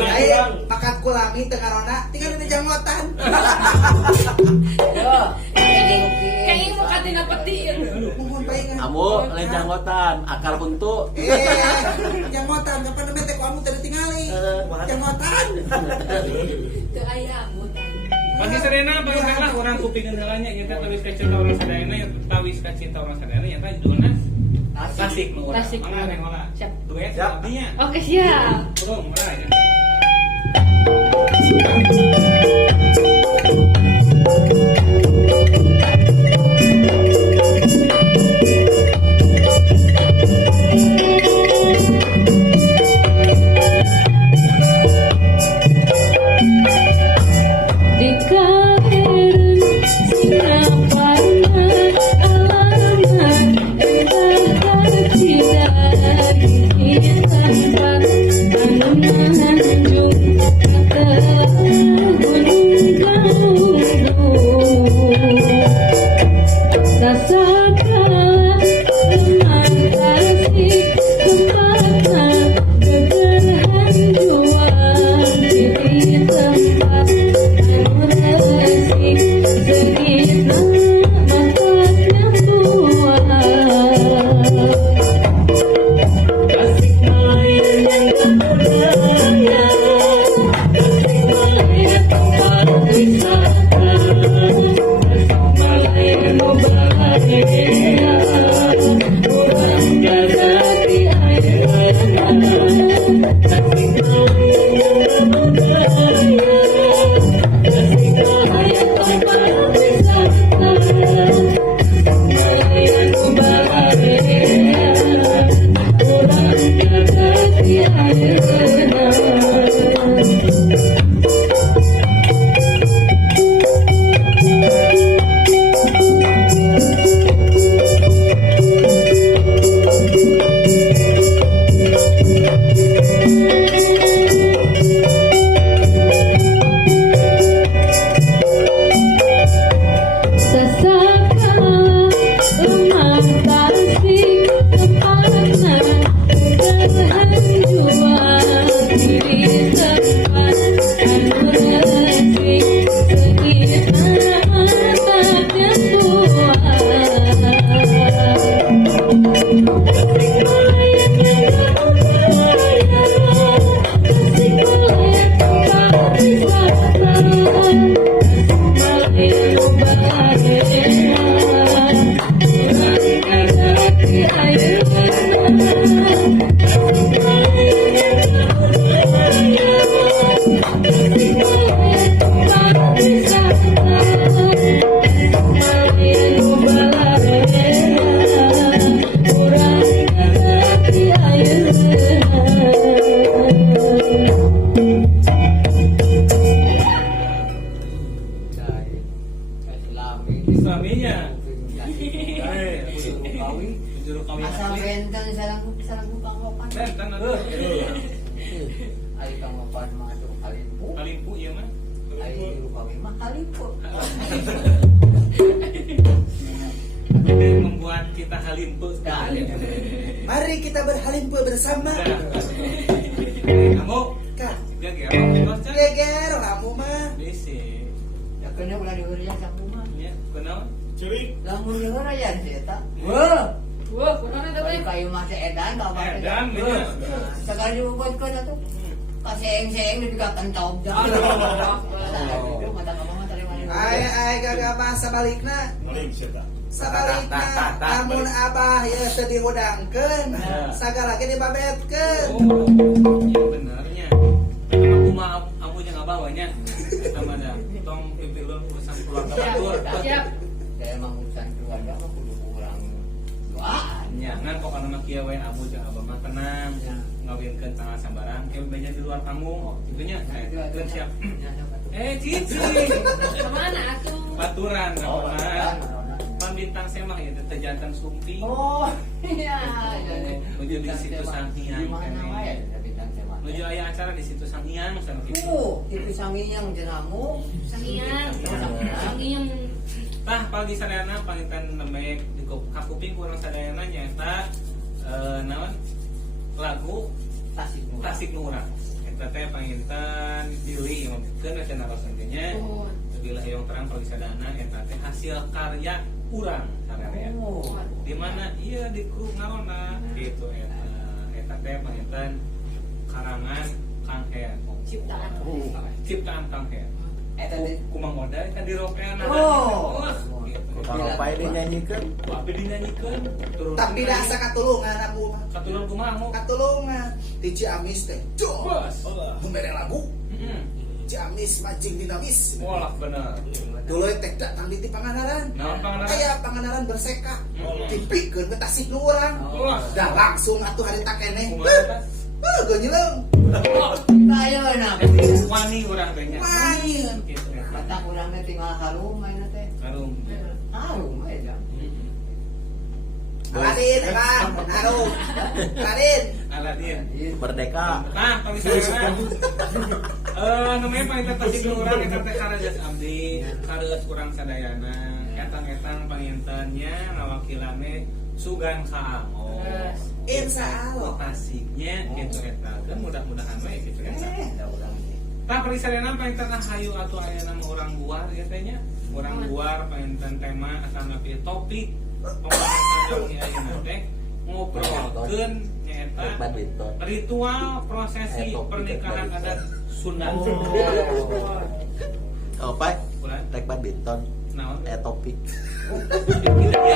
Ayo makan kulami tengah rona tinggal di janggotan. Yo, Kayaknya mau katina petiin. Mumpun paingan. Kamu lain janggotan, akar huntu. Janggotan kapan namanya teh kamu tadi tingali. Janggotan. Itu ayam. Bagi Serena, bagi lah orang kuping kendalanya kita tawis ka cinta orang sadayana ya tawis ka cinta orang sadayana ya tadi judulnya klasik nu urang. Klasik. Mangga teh mangga. Siap. Duet Siap. abdinya. Oke, siap. Urang mulai. Di kain siapa alamat entah tidak tanpa menanjung ke gunung sasakala teman kasih tempatnya gegerhan juang di tempat anu resik segita manfaatnya tua kasih main yang terpercaya kasih main tempat wisata main bahagia orang gagati air kasih main yang terpercaya kasih main tempat wisata main bahagia orang gagati air sasakala lemah kasih tempatnya gegerhan juang di tempat anu resik segita manfaatnya tua kasih main yang terpercaya kasih main tempat wisata main bahagia orang gagati air kasih main tempat wisata main bahagia orang gagati air Islaminya. Kawi. Juru kawin Asal asli. benteng sarang Kang Opan. Benten aduh. Ari Kang Opan mah atuh kalimpu. Kalimpu ieu mah. Ari juru kawin mah kalimpu. Jadi membuat kita halimpu sekali. Mari kita berhalimpu bersama. Kamu Kak, geger apa Cak? geger kamu mah. Bisi. Ya kena ulah diurang sampu mah. Ya, kenal? Lamun denger aya si eta. Wah, Wah, kunaon eta teh? kayu mah teh edan ka apa? Edan, iya. Sekali diubahkeun atuh. Kaseng-seng dipikakan taub dah. Itu mata kamu mah tadi mana? Ay gagah bahasa balikna. Sabalikna amun abah ya teu dihudangkeun, sagala ge dibabetkeun. Oh, iya benernya. Aku mah aku jeung abah we nya. Eta mah da tong pipilun urusan keluarga batur. Siap. Saya emang urusan keluarga mah kudu kurang doaan. Nya ngan pokona mah kieu we abu jeung abah mah tenang. Ngawinkeun tanggal sambarang kieu beja di luar panggung. Oh, kitu nya. Nah, siap. Cici. Kemana atuh? Baturan Oh, kawan. Pan bintang semah ya teh jantan sumpi. Oh, iya. Menuju di situ Sanghyang. Di mana wae bintang tema? Menuju aya acara di situ Sanghyang sana kitu. Itu Sanghyang jenamu. Sangiang. Sangiang. Tah pagi sadayana pangitan nemek di kapuping kurang sadayana nyaeta naon lagu tasik nu urang. Eta teh panginten Billy ngomongkeun cenah rasanya. Bila yang terang parisadana eta teh hasil karya urang sararea. Di mana ieu di kru ngarona gitu eta teh panginten karangan Kang Hen. Ciptaan Kang Hen. Eta di Kumang modal kan di ropean ada. Kalau pae dinyanyikan, Apa dinyanyikan? Turun. Tapi asa katulungan aku mah. Katulungan kumaha mu? Katulungan di Ciamis teh. Bos. Membere lagu Heeh. Ciamis mancing dinamis. Walah bener. Dulu teh datang di Pangandaran. Naon Pangandaran? Aya Pangandaran berseka. Hmm. Dipikeun ke Tasik nu urang. Wah. Dah langsung atuh hari tak keneh. Kumaha eta? Geunyeuleng. ayeuna Wani urang teh nya. Main. Gitu. batak urang teh tinggal harum mainna teh. Karung. Harum aja. Aladin, Bang. Harum. Aladin. Aladin. merdeka. Nah, pamisalna namanya panginten tasik nu urang eta teh kareus abdi, kareus urang sadayana. Etang-etang pangintennya ngawakilane Sugan Kaango. Insyaallah. Tasiknya gitu eta. Kan mudah-mudahan we gitu eta. Da urang teh. Tah perisadana panginten hayu atuh aya nama urang buar ya teh nya. Urang buar panginten tema asal napi topik pembahasan kami ayeuna teh ngobrolkeun nyaeta Badminton. ritual prosesi pernikahan adat Sunda. Oh, pae Ulah rek badminton. naon? Topik.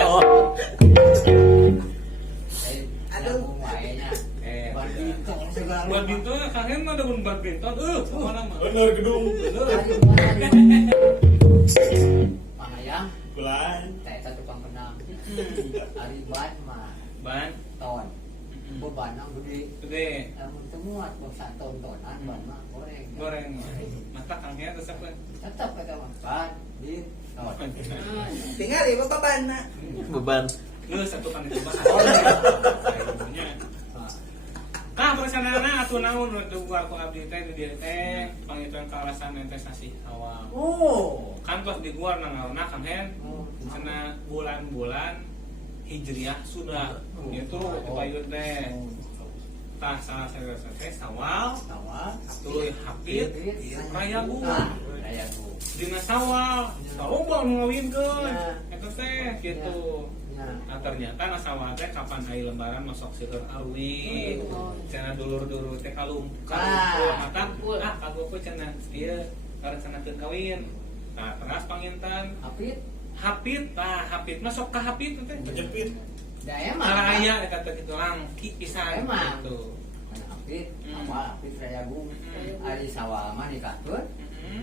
Oh. Aduh. Waenya. Badminton segala. Badminton kangen mah demun badminton. Kumaha mah? Bener gedung. Pangayang Kulan. teh eta tukang benang. Ari ban mah Ban ton. Bebanna gede. gede Lamun teu muat bangsa tontonan ban mah goreng. goreng. Mata Kang Hea resep we. Tetep eta mah ban di ton. Tinggal ieu bebanna. Beban. Geus satu kan itu bahas. Tah persanana atuh naon nu duar ku abdi teh di dieu teh pangitung kawasan investasi awal. Oh. Kan tos di guar nangauna Kang Hen cenah bulan-bulan Hijriah sudah itu payun teh. Tah salah satu teh Sawal, Awal tuluy Hapit, Rayagu. Rayagu. Dina Sawal, loba nu ngawinkeun. Ya. Eta teh kitu. Ya. Nah ternyata nasawal teh kapan aya lembaran masuk seueur arwi. Cenah dulur-dulur teh kalungkuh mata kagok cenah ieu karencanakeun kawin. Nah teras panginten Apit. Hapit, Hapit masuk ka Hapit teh. Kejepit. Da emang. Saraya eta teh kitu langki pisan Emang. gitu. Apit, Hmm. awal Apit Rayagu. Ari Sawal mah nikahkeun. Heeh.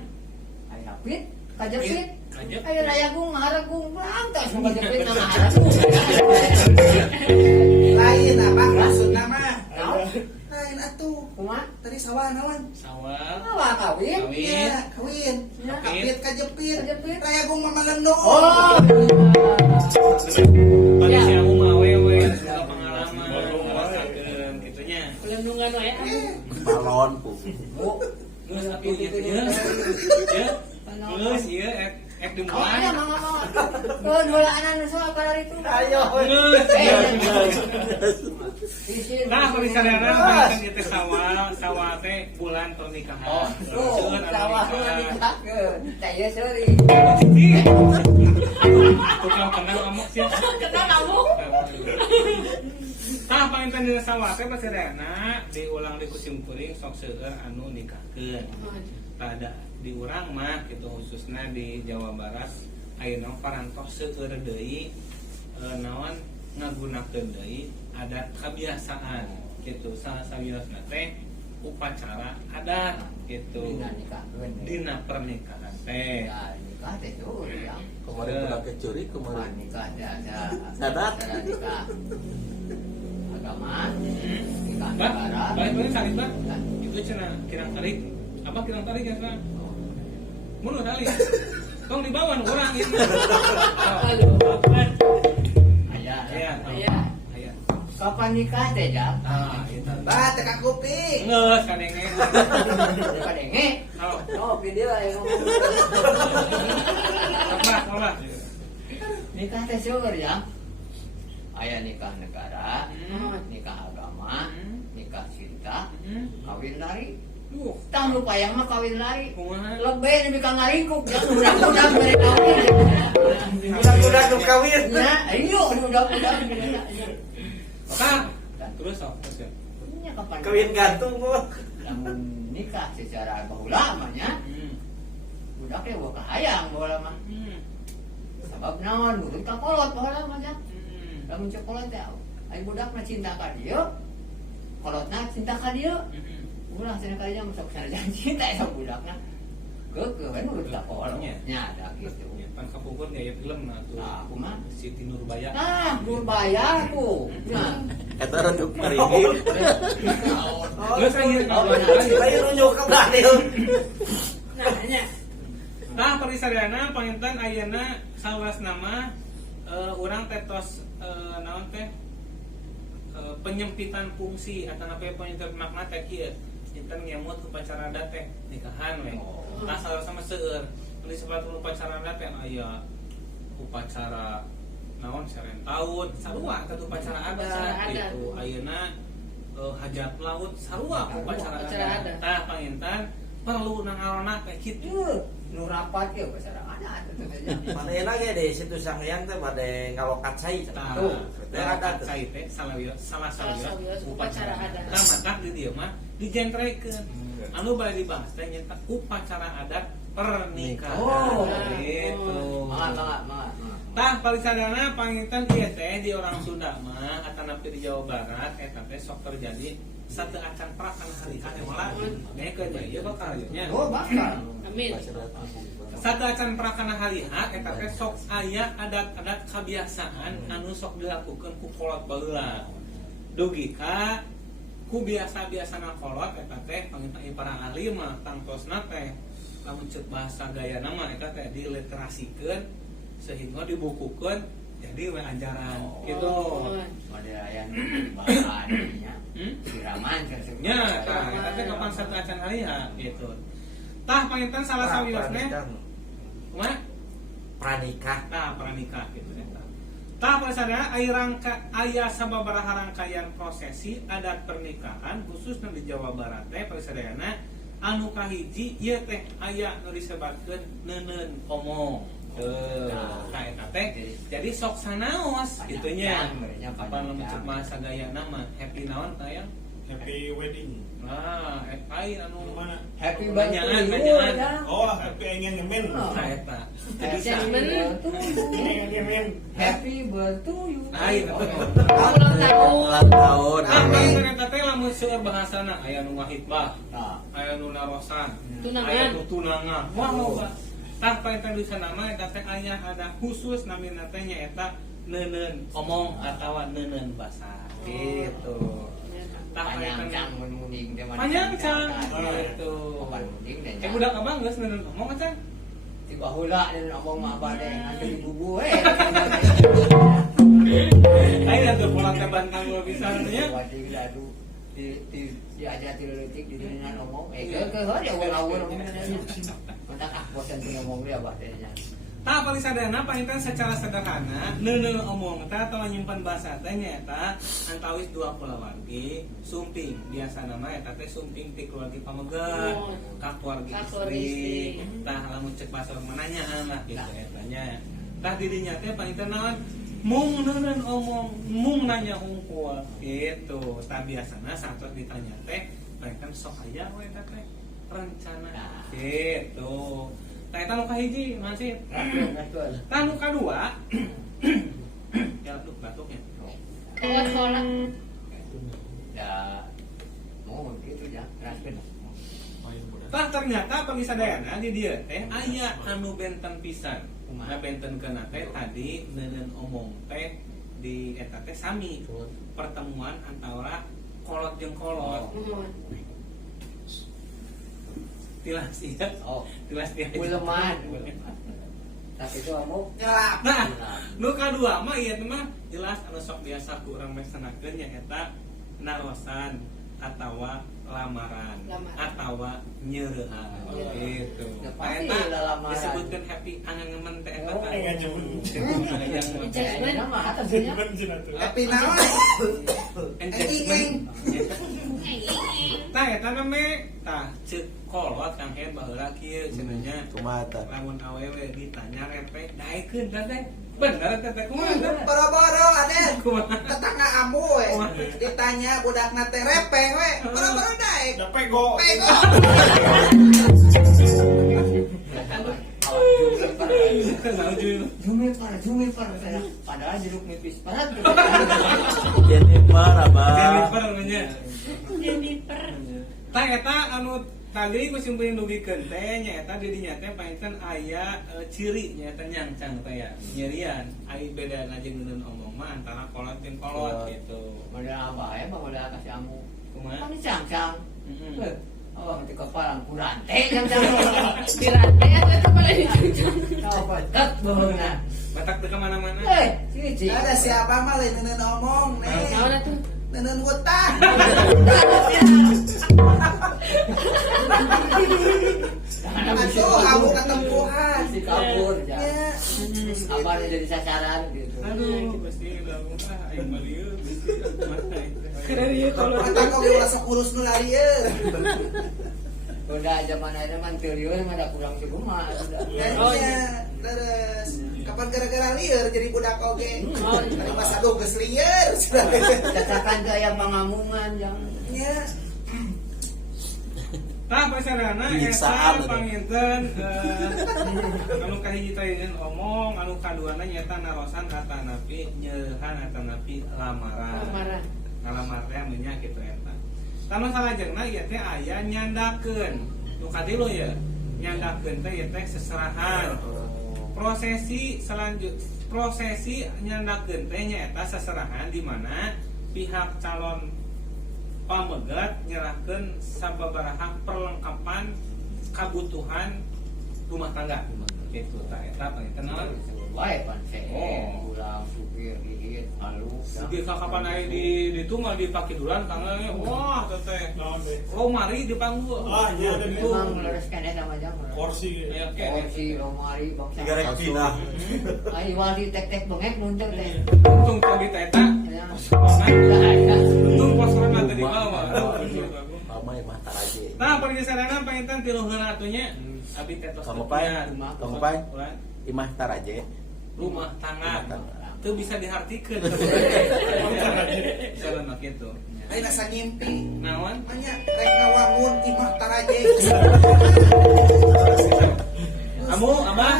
Ari Apit kajepit. Kajep. Ayo Rayagung ngaragung pulang tos nu kajepit na ngaragung. Lain apa maksudna mah? Naon? Lain atuh. Kumaha? Tadi sawah naon? Sawal. Awal kawin. Kawin. Iya, kawin. Ya. Kapit kajepit. Kajepit. Rayagung mamalendong. Oh. Bagi Ya. si amu mah awewe sudah pengalaman ngerasakeun kitunya. Pelindungan wae. Balon pu. Bu. Geus atuh ieu teh ya. Geus ieu ek Oh iya, demuan. mangga. Oh, dolaanan soal kalar itu. Ayo. Geus. Isin. Nah, perisadana panginten ieu teh sawal teh bulan pernikahan. Oh, Seueur anu sawah nikah. nikahkeun. Teh ieu seuri. Tukang kenal amuk sih. Kenal kamu? Tah panginten dina sawah teh pasadana diulang di kusim kuring sok seueur anu nikahkeun. Tah ada di urang mah gitu khususna di Jawa Barat ayeuna parantos seueur deui naon ngagunakeun deui adat kebiasaan gitu sawiosna teh upacara adat gitu Dina nikahkeun. dina pernikahan teh. Ya, nikah teh tuh ya. Kemarin pernah kecuri Kumaha kemarin. nikah ada Adat. nikah agama, Hmm. nikah Bah, negara. balik tarik bah. Itu cenah kirang tarik. Apa kirang tarik ya, Kang? Mun tarik. Tong dibawa nu urang ieu. Aya. Aya. Aya. Aya. Kapan nikah teh, Jak? Ah, eta. Bah, teka kuping. Geus kadenge. Kadenge. Oh, Oh, video aya ngomong. apa? Nikah teh seueur ya. Aya nikah negara, Hmm. nikah agama, nikah cinta, Hmm. kawin kawin lari. Duh, Tang lupa yang mah kawin lari. kumaha? Lebih lebih kang ngaringkuk jangan udah mereka kawin. Udah tuh kawin. Nah, iyo udah. Tah, terus sok terus ya. Ini kapan? Kawin gantung kok. Lamun nikah secara baheula mah nya. Budak teh boga hayang baheula mah. Sabab naon budak kakolot baheula mah nya. Lamun cokolot teh ai budak mah cinta ka dieu. Kolotna cinta ka dieu. Ulah cenah kalinya masuk sarjana cinta ya budakna. Keukeun kan urut kakolot. Nya da kitu. Pan kapungkur gaya film nah tuh. Nah, kumaha? Siti Nurbaya. Nah, Nurbaya tuh. Nah. Eta ronduk merigi. Geus aya Ayo nunjuk ka Bradil. Nah, nya. Nah, perisadana panginten ayeuna sawas nama urang tetos naon teh penyempitan fungsi atau apa penyesuaian makna teh kieu. Inten ngemut upacara adat teh nikahan we. Nah, salah sama seueur. Di sebelah upacara adat teh aya upacara naon seren taun sarua atuh upacara adat gitu. Ayeuna hajat laut sarua upacara adat. Tah panginten perlu nangarona teh kitu. Nu rapat ge upacara adat atuh teh. Manehna ge di situ Sanghyang teh bade ngalokat cai. Tuh, Teh ada tuh. cai teh salah sawios upacara adat. Tah matak di dieu mah dijentrekeun. Anu bade dibahas teh nyaeta upacara adat pernikahan. Oh, gitu. Mangga. Tah parisadana panginten ieu teh di orang Sunda mah atanapi di Jawa Barat eta teh sok terjadi satu acan prakan hari hari malah nekeun ieu bakal nya. Oh, bakal. Amin. Satu acan prakana harihat eta teh sok aya adat-adat kebiasaan anu sok dilakukeun ku kolot baheula. Dugi ka ku biasa-biasana kolot eta teh panginten para ahli mah tangtosna teh lamun ceuk bahasa gayana mah eta teh diliterasikeun sehingga dibukukeun jadi we ajaran gitu. Ada yang bahan nya. Siraman Nya, tah eta teh kapan satu acan harihat gitu. Tah panginten salah sawiosna kumaha? Pranikah. Tah pranikah gitu eta. Tah pasadana aya sababaraha rangkaian prosesi adat pernikahan khususna di Jawa Barat teh pasadana anu kahiji ieu teh aya nu disebatkeun neuneun omong. Ka eta teh jadi sok sanaos kitu nya. Apa nu cek masa gaya nama happy naon tayang? Happy wedding. Ah, lain anu Mana? Happy Banyaan, birthday. banyaan. Oh, happy ingin ngemen. Nah eta. Jadi Ngemen. Happy birthday. lain Ulang Ulang tahun. Amin. Amin. Eta teh lamun seueur bahasana aya nu ngahitbah, Nah, aya nu narosan, Tunangan. aya nu tunangan. Wah, loba. Tah paetan di sana mah eta teh aya ada khusus namina teh nyaeta neuneun omong atawa neuneun basa. Gitu. Tah panjang paetan cang menuding teh mana. panjang cang gitu. Papan muding deh. Kayak budak abang geus neuneun omong can. Di baheula dan ngomong mah bade atuh di bubu Ayo atuh pulang teh bantang gua bisa nya. Wadi ladu di aja leutik di dieu ngomong ke heuh awal-awal mentak bosan teu ngomong dia bah teh nya. Tah parisadana panginten secara sederhana neuneun omong teh atawa nyimpen basa teh nyaeta antawis dua kulawargi sumping biasa nama eta teh sumping ti keluarga pamegat ka keluarga istri tah lamun cek basa mananyaan lah gitu eta nya tah dirinya teh panginten naon mung neuneun omong mung nanya hungkul gitu tah biasana satos ditanya teh panginten sok aya we eta teh rencana gitu. Tah eta nu kahiji masih. Tah nu kadua ya aduh batuknya. Kolot-kolot. Ya mau gitu ya, raskeun. Tah ternyata pamisadayana di dieu teh aya anu benten pisan. Nah bentenkeun teh tadi neuneun omong teh di eta teh sami pertemuan antara kolot jeung kolot. Tilas iya. Oh, Tilas dia. uleman. Tapi itu kamu Nah, nu kadua mah ieu mah jelas anu sok biasa ku urang mestanakeun nya eta narosan atawa lamaran atawa nyeurehan gitu. Eta disebutkeun happy angangemen teh eta tah. engagement mah atasnya. Happy naon? Engagement. Tah eta name tah ceuk kolot Kang Het baheula kieu cenanya Kumaha tah? lamun awewe ditanya repe daekeun tah teh bener teh teh kumaha teh Boro-boro Aden. kumaha Tetangga amu we. Ditanya budakna teh repe we. Boro-boro daek. Udah pego. Pego. Jumipar. Padahal jeruk nipis parat. Jennifer abah. Jennifer namanya Jennifer. tah eta anu tadi ku simpen dugikeun teh nya eta di dinya teh painten aya ciri nya eta nyangcang teh ya nyerian ai bedana jeung neun omong mah antara kolot jeung kolot gitu Modal abah ya, modal kasih amu. kumaha Kan cang-cang. heeh Oh, nanti kepalang kurante cang-cang. Dirantai atau kepala dicucang. Kau petet bohongna. batak teu ka mana-mana Cici. Ada siapa mah lain neun omong nih. Naon atuh? Neun hutang. Atuh kamu ketempuhan. Si kabur ya. Ya. Abahnya jadi sasaran gitu. aduh pasti lamun aing mah lieu bisi Keren ieu kolot. Mata kau ulah sok urus nu larieur. Udah zaman ada manterior mah ada kurang cuma. Oh iya, terus kapan gara-gara lieur jadi budak oge. Ari mah saduh geus lieur. Cacakan ke yang pangamungan yang Ya. tah pasaranna Penyiksaan eta itu. panginten anu kahiji teh omong anu kaduana nyaeta narosan atanapi nyeuhan atanapi lamaran Marah. ngalamar teh nya kitu eta tanu salajengna ieu teh aya nyandakeun nu katilu ya nyandakeun teh ieu teh seserahan prosesi nyandakeun teh nyaeta seserahan di mana pihak calon pamegat nyerahkeun sababaraha perlengkapan kabutuhan rumah tangga gitu tah eta panginten naon baik pan saya. Oh. Pulang supir gigit halus. Di kapan aya di itu mah dipakidulan tangga wah teteh oh mari dipanggul iya ada gitu. Memang meluruskan eta mah jang. Kursi. ya Kursi lomari bangsa. Tiga rek pindah. Ai wali tek-tek bengek nuntut teh. untung tadi teta Ya. posrongan untung posrongan tadi bawah Ramai mah taraje. nah pergeseran panginten tilu heula atunya abi tetos Kamu pai? Kamu pai? Imah taraje. rumah tangga Rumah tangga. itu bisa dihartikeun sarana kitu Ayo nasa ngimpi. naon Anya rek ngawangun imah taraje. kamu abah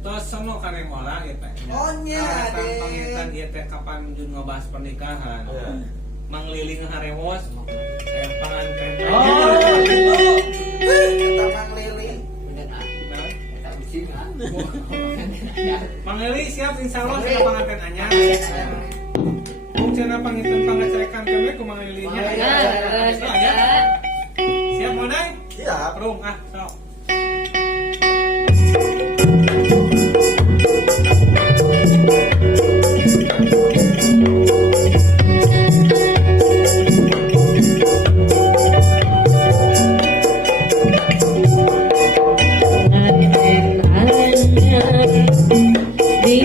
tos sono kane mola gitu Oh, nya, alasan Dek. panginten ieu teh kapan jun ngebahas pernikahan mangliling harewos yang panganten Kita mang liling. Bener ah. Nah, Eta bising ah. Mang Lili siap insya Allah sama panganten anyar. Kung cenah panginten pangecekan kami ku Mang Lilinya. Nah, Siap modal? Siap. Rung ah sok. Di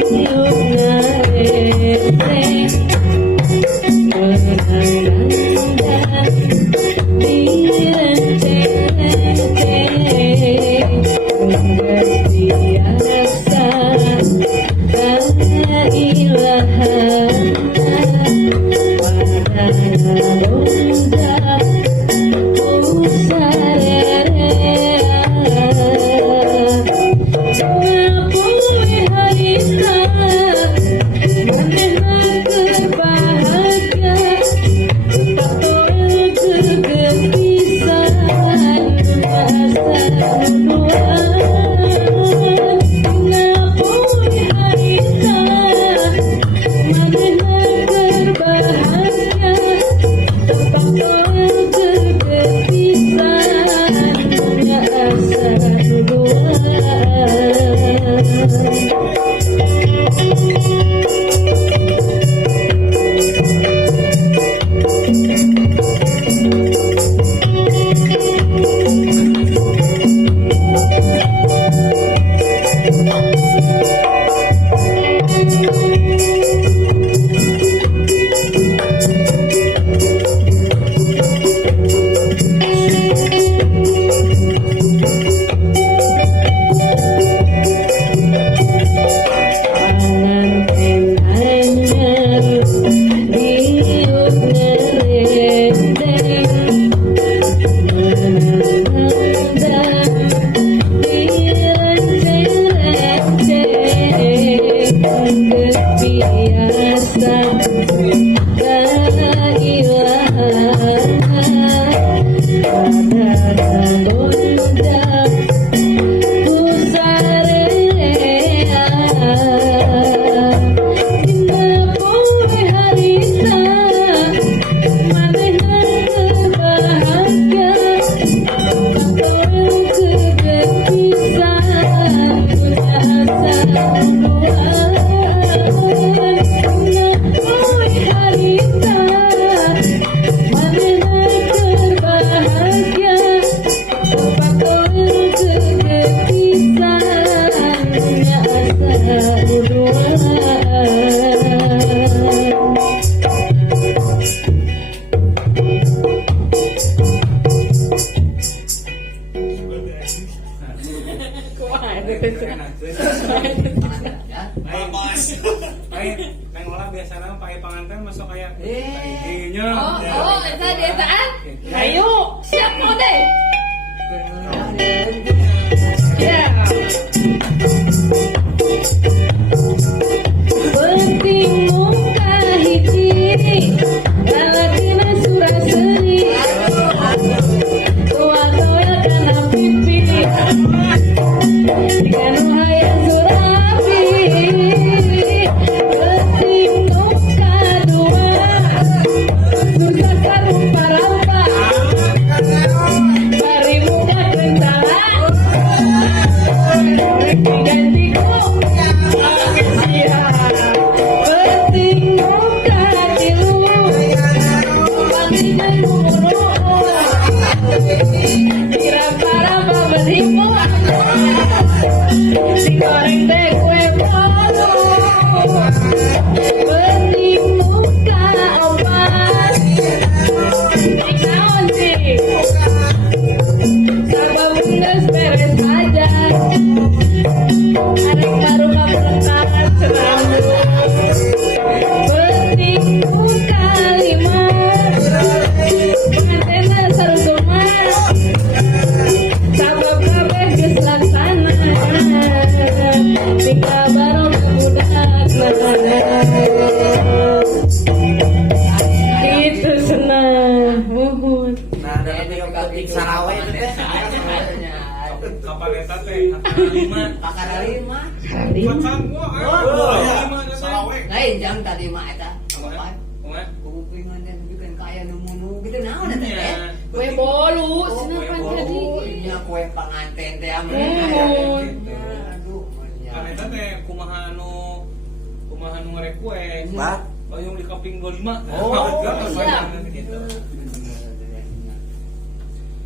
Neng olah biasanya pakai panganten masuk kayak Oh, eta di etaan. Ayo, siap mode. Ya. Penting muka hiji, lalakina suraseri. Tua-tua kana pipi. Kanu hayang surapi. Penting muka dua, susah sarupa-rupa. Bari muka rentala. Gantiku. Penting muka tilu. Panginan mulu. Kira-kira berimu. Digoreng teh kue polo. Penting muka opat. Naon sih? Sabab geus beres aja. Arek karuka pelengkapan serambut. Penting muka lima. Pengantena sarusuma. Sabab kabeh geus laksana. Tika bareng budak itu senang. Muhun. Nah, dalam yang penting Sarawe itu teh. kapan eta teh lima Pakar lima. pacan gua lima Sarawe. Lain jang tadi mah eta. kumaha Kupingan dan bikin kaya nemu gitu naon eta teh. Kue bolu, sinapan tadi. Ini kue pengantin teh amun. Muhun. Aduh. kan eta teh kumaha nu ngarek kue Bah, yang di kaping 25 Oh, iya. gitu.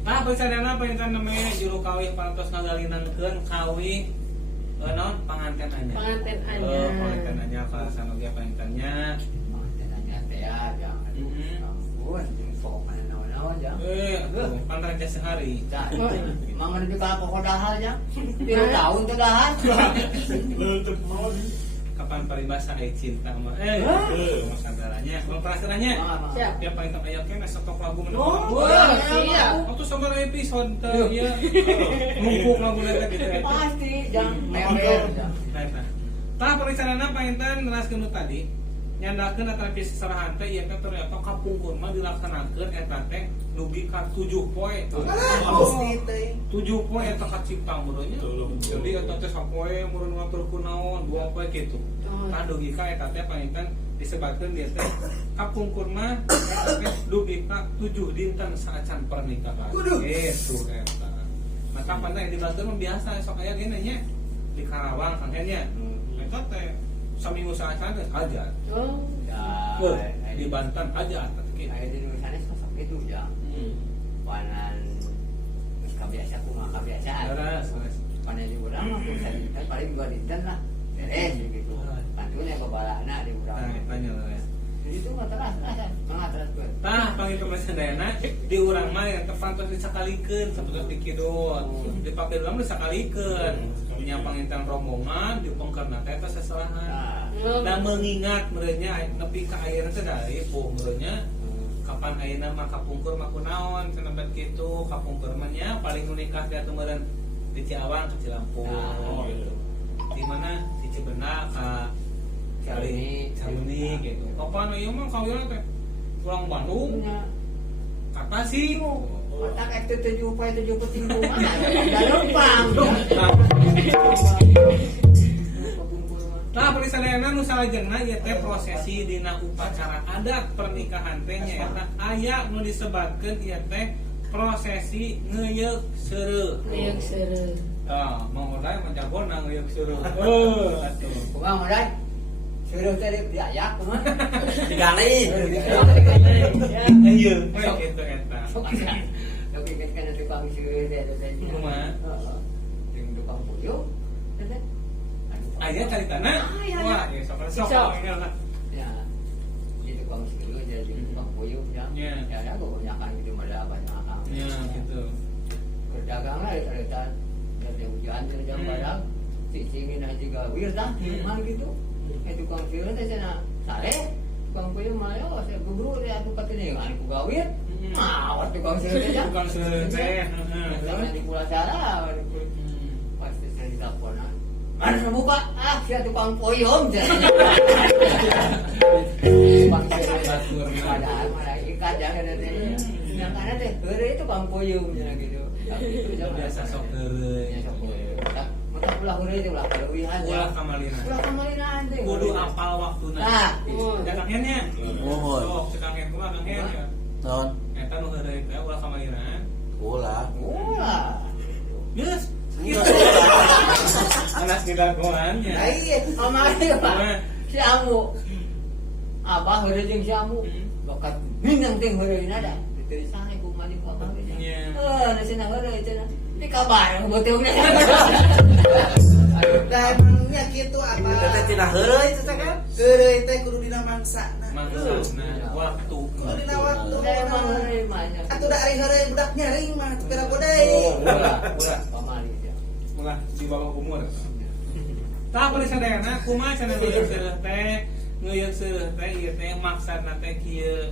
Nah, pesadana apa yang namanya juru kawih pantos ngagalinangkeun kawih non panganten anyar. Pengantin anyar. Panganten anyar ka sanogia pangantennya. Pengantinnya teh ya jangan. Ampun, sok kana naon-naon jang. Pantang jasa sehari. Mang menuju ka pokok dahal jang. 3 tahun teh dahal. Kapan paribasa ai cinta mah mas antaranya mau perasaannya Siap. dia paling tak kayak kan sok lagu menang Wah, siap. waktu sabar episode teh ya numpuk lagu eta gitu ya Pasti jang. Member jang. tah perencanaan panginten nelaskeun tadi nyandakeun antara pisi sarahan teh ieu teh ternyata kapungkur mah dilaksanakeun eta teh nugi ka 7 poe. Pasti teh. 7 poe eta kacipta meureunnya. Jadi eta teh sapoe meureun ngaturkeun naon 2 poe kitu. Tah dugi ka eta teh panginten disebutkeun dia teh kapungkur mah eta teh dugi ka 7 dinten saacan pernikahan. Gitu eta. Maka pantai di Banten mah biasa sok aya gini nya di Karawang kangenya. Eta teh saminggu saacan aja. Oh. Ya. Di Banten aja tapi Aya di nulisane sosok itu jang. Panan kabiasa kumaha kabiasaan. Terus Panen di urang mah bisa dinten paling 2 dinten lah. Beres gitu. Pantune babalana di urang. nah tanya lah. Jadi itu mah teras terus. Tah panggil sadayana di urang mah yang tepantos disakalikeun sabetul dikidul. Dipake urang disakalikeun. Nya panginten rombongan dipengkerna teh eta seserahan. Dan mengingat merenya nepi ka ayeuna teh dari merenya kapan ayeuna mah kapungkur mah kunaon cenah bet kitu kapungkur mah nya paling nu nikah teh atuh meureun di Ciawang ke Cilampung gitu. Di mana di Cibenak ka Ciauni gitu. Kapan ieu mah kawinna teh pulang Bandung kata sih Otak itu 7 upaya 7 puting rumah. Udah lempang. Nah, perisadayana nu salajengna ieu teh prosesi dina upacara adat pernikahan teh nyaeta aya nu disebatkeun ieu teh prosesi ngeuyeuk seureuh. Ngeuyeuk seureuh. Tah, mau udah menjagona ngeuyeuk seureuh. Atuh. Kumaha modal? Suruh tadi diayak kumaha? Digali. Ieu, kitu eta. Tapi kan ada tukang suruh teh teh. Kumaha? Jeung tukang puyuh. Teh. Aya caritana? Wah, ya sok ingatna. Ya. Di tukang suruh jadi tukang puyuh ya. Ya. Ya ada kebanyakan gitu modal banyak akal. Ya, gitu. Berdagang lah ada dari hujan jam barang cicingin aja gawir dah mah gitu. Tukang suruh teh cenah sare tukang puyuh mah yo saya gubru teh atuh katanya aku gawir. Mawar tukang suruh teh. Tukang seureuh teh. Jangan di pulau Jara, pasti saya diteleponan. Mana buka? Sia tukang puyuh. Tukang suruh padahal mana ikan jangan ada teh. Yang kana teh heureuy tukang puyuh gitu. Tapi itu Biasa sok heureuy. Ya sok heureuy. Mata ulah heureuy teh ulah kaleuwihan. Ulah kamalina. Ulah kamalinan teh. Kudu apal waktuna. Nah, Kang nya. Mohon. Sok Kang Hen kumaha Kang Hen ya. Non. Eta nu heureuy teh ulah kamalina. Ulah. ulah. Geus. Anas dilakuannya. Nah iya, kamari Pak. Si Amu. Abah heureuy jeung si Amu. Bakat minang teh heureuy nada. Dari sana ku mandi ku abah we. Iya. Na cenah heureuy cenah. Di kabar beuteungna. Dan emangnya gitu apa? Itu teh tina heureuy itu teh kan. Heureuy teh kudu dina mangsana. Maksudna waktu. Kudu dina waktu. Da emang heureuy mah. Atuh da ari heureuy budak nyaring mah teu podai. Ulah kamari teh. Ulah di bawah umur. Tah perisadayana kumaha cenah ngeuyeuk seureuh teh? Ngeuyeuk seureuh teh ieu teh maksudna teh kieu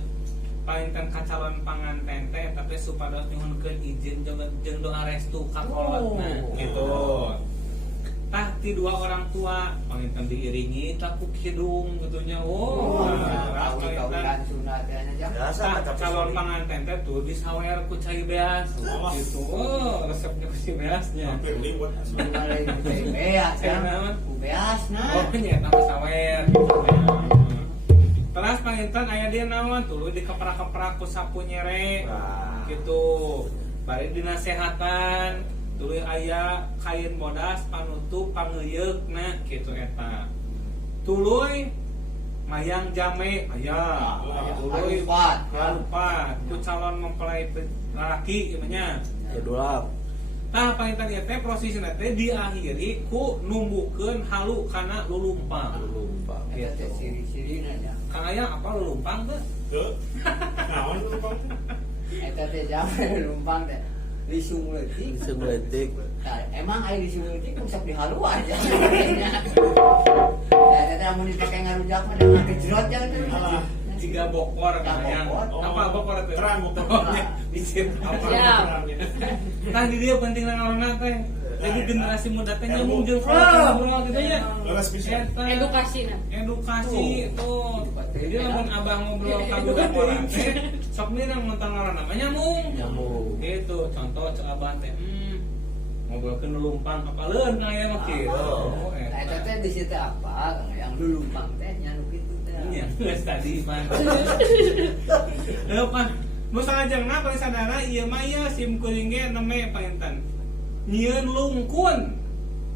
palinten ka calon panganten teh tapi supados nyuhunkeun izin jeung doa restu ka kolotna gitu. Tah ti dua orang tua palinten diiringi tah ku kidung gitunya. Kawinan sunat teh nya. Biasa Tah calon panganten teh tuh disawer ku cai beas gitu. Resepnya ku si beasnya. Beas kan. Beas nah. Oh nya eta sawer. Terus panginten aya dia naon tuh di keprak-keprak ku sapu nyere. Gitu. Bari dinasehatan, tuluy aya kain bodas panutup pangeuyeukna kitu eta. Tuluy mayang jame aya. Tuluy lupa ku calon mempelai laki ieu nya. Kedulap. Tah panginten ieu teh prosesna teh diakhiri ku numbukeun halu kana lulumpang. Lupa. Eta teh ciri-cirina nya. Kang aya apa lulumpang teh? Tuh. Naon lu Bang? Eta teh jaman lumpang teh lisung leutik. Iseng letik. Emang aya lisung leutik sok dihaluan ya. Da eta mun dipake ngarujak mah da kejrot ya teh. Tiga bokor kayang. Apa bokor teh? Terang bokor. Dicit apa Siap. terangnya. Tah di dia penting ngaranna teh. Jadi generasi muda teh nyambung jeung ngobrol gitu ya. Leres bisa. Edukasi nah. Edukasi tuh. Jadi lamun abah ngobrol ka budak orang teh sok minang mentang ngaranna mah nyambung. Nyambung. Gitu, contoh cek abah teh ngobrolkeun lumpang kapaleun ka aya mah kitu. Eta teh di situ apa? Yang lulumpang teh nya nu kitu teh. Iya, geus tadi pan. Heuh pan. Nu salajengna parisadana ieu mah ieu sim kuring ge neme painten. Nyieun lungkun.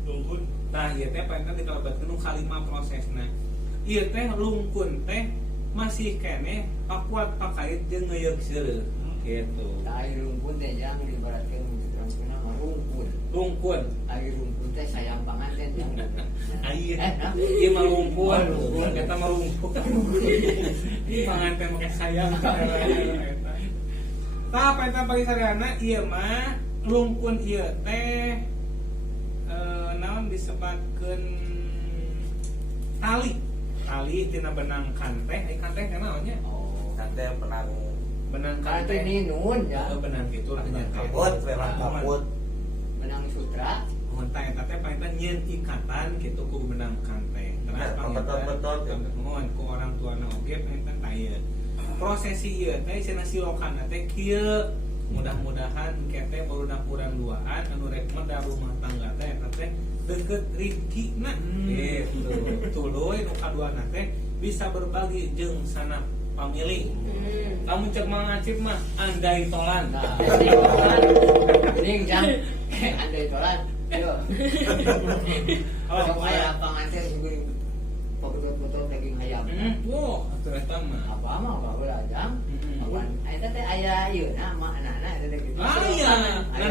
Tungkun. Nah, ieu teh painten dikalebatkeun nu kalima prosesna. Ieu teh lungkun teh masih keneh pakuat pakait jeung ngeuyeuk seureuh. Gitu. Air rumpun teh yang diibaratkeun terangkeun mah rumpun. Lungkun. Air rumpun teh sayang panganten yang. Ieu ieu mah lungkun. Eta mah lungkun. Panganten make sayang. Tah painten parisadana ieu mah lungkun ieu teh naon disebatkeun tali tina benang kanteh kanteh teh naon nya Nanti penang benang Kan kanteh ini nun ya. benang kitu nya kabut, penang kabut. Benang sutra. mun tah eta teh painten nyieun ikatan kitu ku benang kanteh terus Ya, betot-betot, ya. mohon ku orang tuana oge painten tah ieu prosesi ieu teh cenah silokanna teh kieu mudah-mudahan kete barudak urang duaan anu rek medar rumah tangga teh eta teh deukeut rezekina gitu. Tuluy nu kaduana teh bisa berbagi jeung sana pamilih. Kamu cek Mang Acip mah andai tolan. Nah, mending jang andai tolan. Yo. Sok aya panganten geuning foto-foto daging ayam. Wah, atuh eta mah. Apa mah baheula jang. Makan eta teh aya ieuna maknana eta teh gitu. Iya,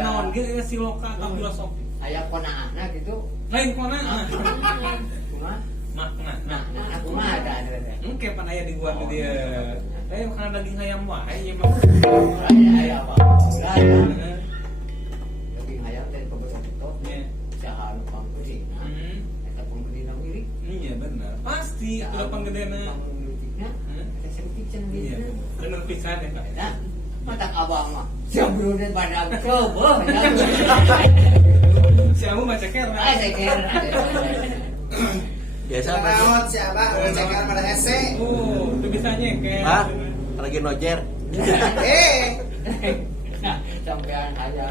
naon ge siloka ka filosofi. Aya konaana gitu. Lain konaan. Kumaha? Makna. Nah, Kumaha ada teh. engke pan aya di gua dia. Karena daging ayam wae ieu mah. Aya apa? Baheula jang. Daging ayam teh foto-foto. Saha nu pangkudina. Eta pangkudina mirip. Iya benar. Pasti kalau panggedena. Iya, bener pisan ya Pak. Nah, mata abang mah sebelumnya badan coba Si Amu baca kera. saya kira Biasa Naon si Abah ngecekan pada hese. Itu bisa nyengkel. ah lagi nojer. sampean aja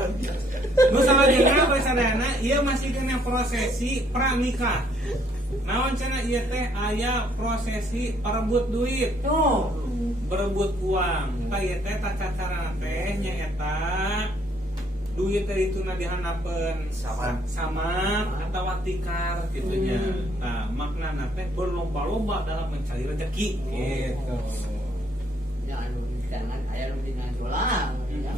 Nu salajengna basadana ieu masih kena prosesi pranikah. Naon cenah ieu teh aya prosesi perebut duit. tuh Berebut uang. Tah ieu teh tata carana teh nyaeta duit teh dituna dihandapkeun sama atawa tikar kitu nya. Nah, maknana teh berlomba-lomba dalam mencari rezeki gitu. ya anu jangan aya nu dina dolang ya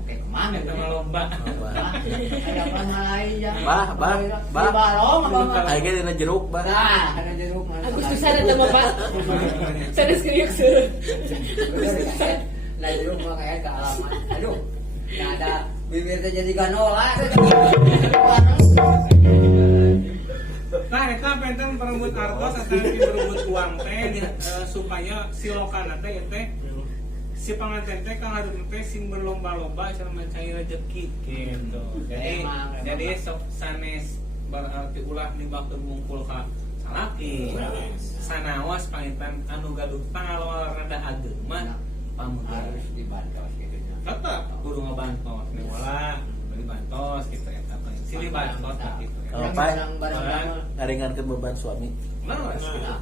oke kemana Eta mah lomba. ada apa lain ya Bah. barong apa Aya ge dina jeruk, Bah. nah ada jeruk mana Agus bisa ada temu Pak. Serius kriuk seueur. nah jeruk mah kayak ke alamat aduh nggak ada bibir teh jadi ganola Nah, eta penten perebut artos atau perebut uang teh supaya silokana teh teh si panganten teh ka hareup teh sing berlomba-lomba cara mencari rezeki gitu. Jadi sok sanes berarti ulah nibakeun mungkul ka salaki. Sanaos pangitan anu gaduh pangalor rada agema pamuga harus dibantos gitu nya tetep kudu ngabantos nih wala dibantos gitu eta teh. Sili bantos gitu. Kalau barang-barang ngaringankeun beban suami. Nah,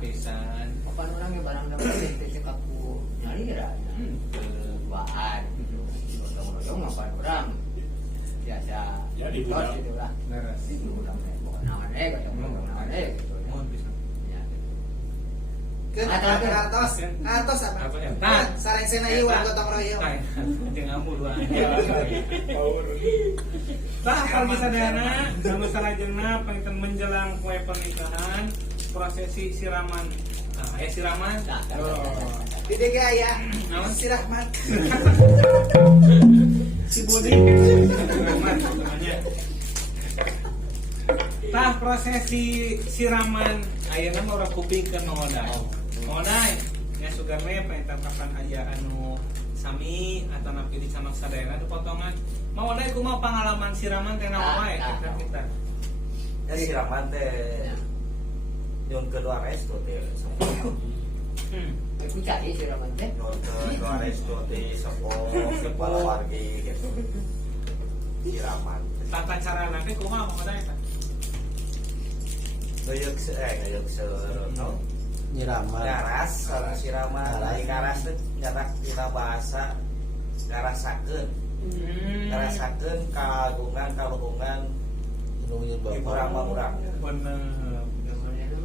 pisan. apa orang yang barang dapat itu cekapu nyari ya duaan gitu gotong-gotong apa orang biasa Ya, di budak. gitu lah Beres. itu budak bukan nawan gotong-gotong nawan gitu Mohon pisan. ya Keun atos apa? Apa ya? Tah. Sareng sena ieu gotong royong. Tah, jeung ambu dua. Tah, kalau sadana, sama salajengna pangitan menjelang kue pernikahan, prosesi siraman. Nah, aya siraman. Di dieu aya Naon? si Rahmat. Si Budi. Siraman namanya. Tah, prosesi siraman ayeuna mah urang kupingkeun maoday. Maoday, nya sugarne pangitan kapan aya anu sami atau napi di samak sadayana di potongan. Maoday kumaha pengalaman siraman teh naon wae kita. Ya siraman teh nyun kedua resto teh aku cari sih raman teh nyun kedua resto teh kepala wargi gitu siraman Tata cara nanti kumaha maoday eta? gayuk Nyiraman. garas sareng siraman lain garas teh nyatak dina bahasa garasakeun garasakeun kagungan kaluhungan Nungguin di bapak. urang-urang Bener.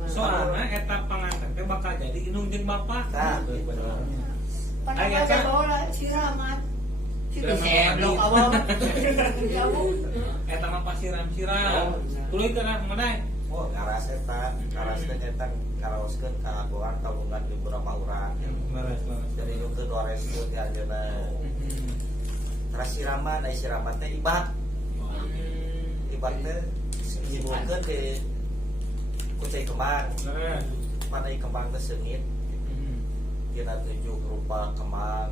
Soalnya eta panganten teh bakal jadi inung jeung bapak. Tah, Bener. pada Aya baca kan? bola siraman Siraman seblok mandi. awam Eta mah pasiram-siram. Tuluy teh nah maoday. oh garas eta garas teh nyetak ngaraoskeun kagungan kaluhungan di urang-urang Beres. jadi nu kedua resto teh ajeuna terus siraman ai siraman teh ibad teh nyibulkeun di kucai kembang Beres. pada kembang teh seungit tina 7 rupa kembang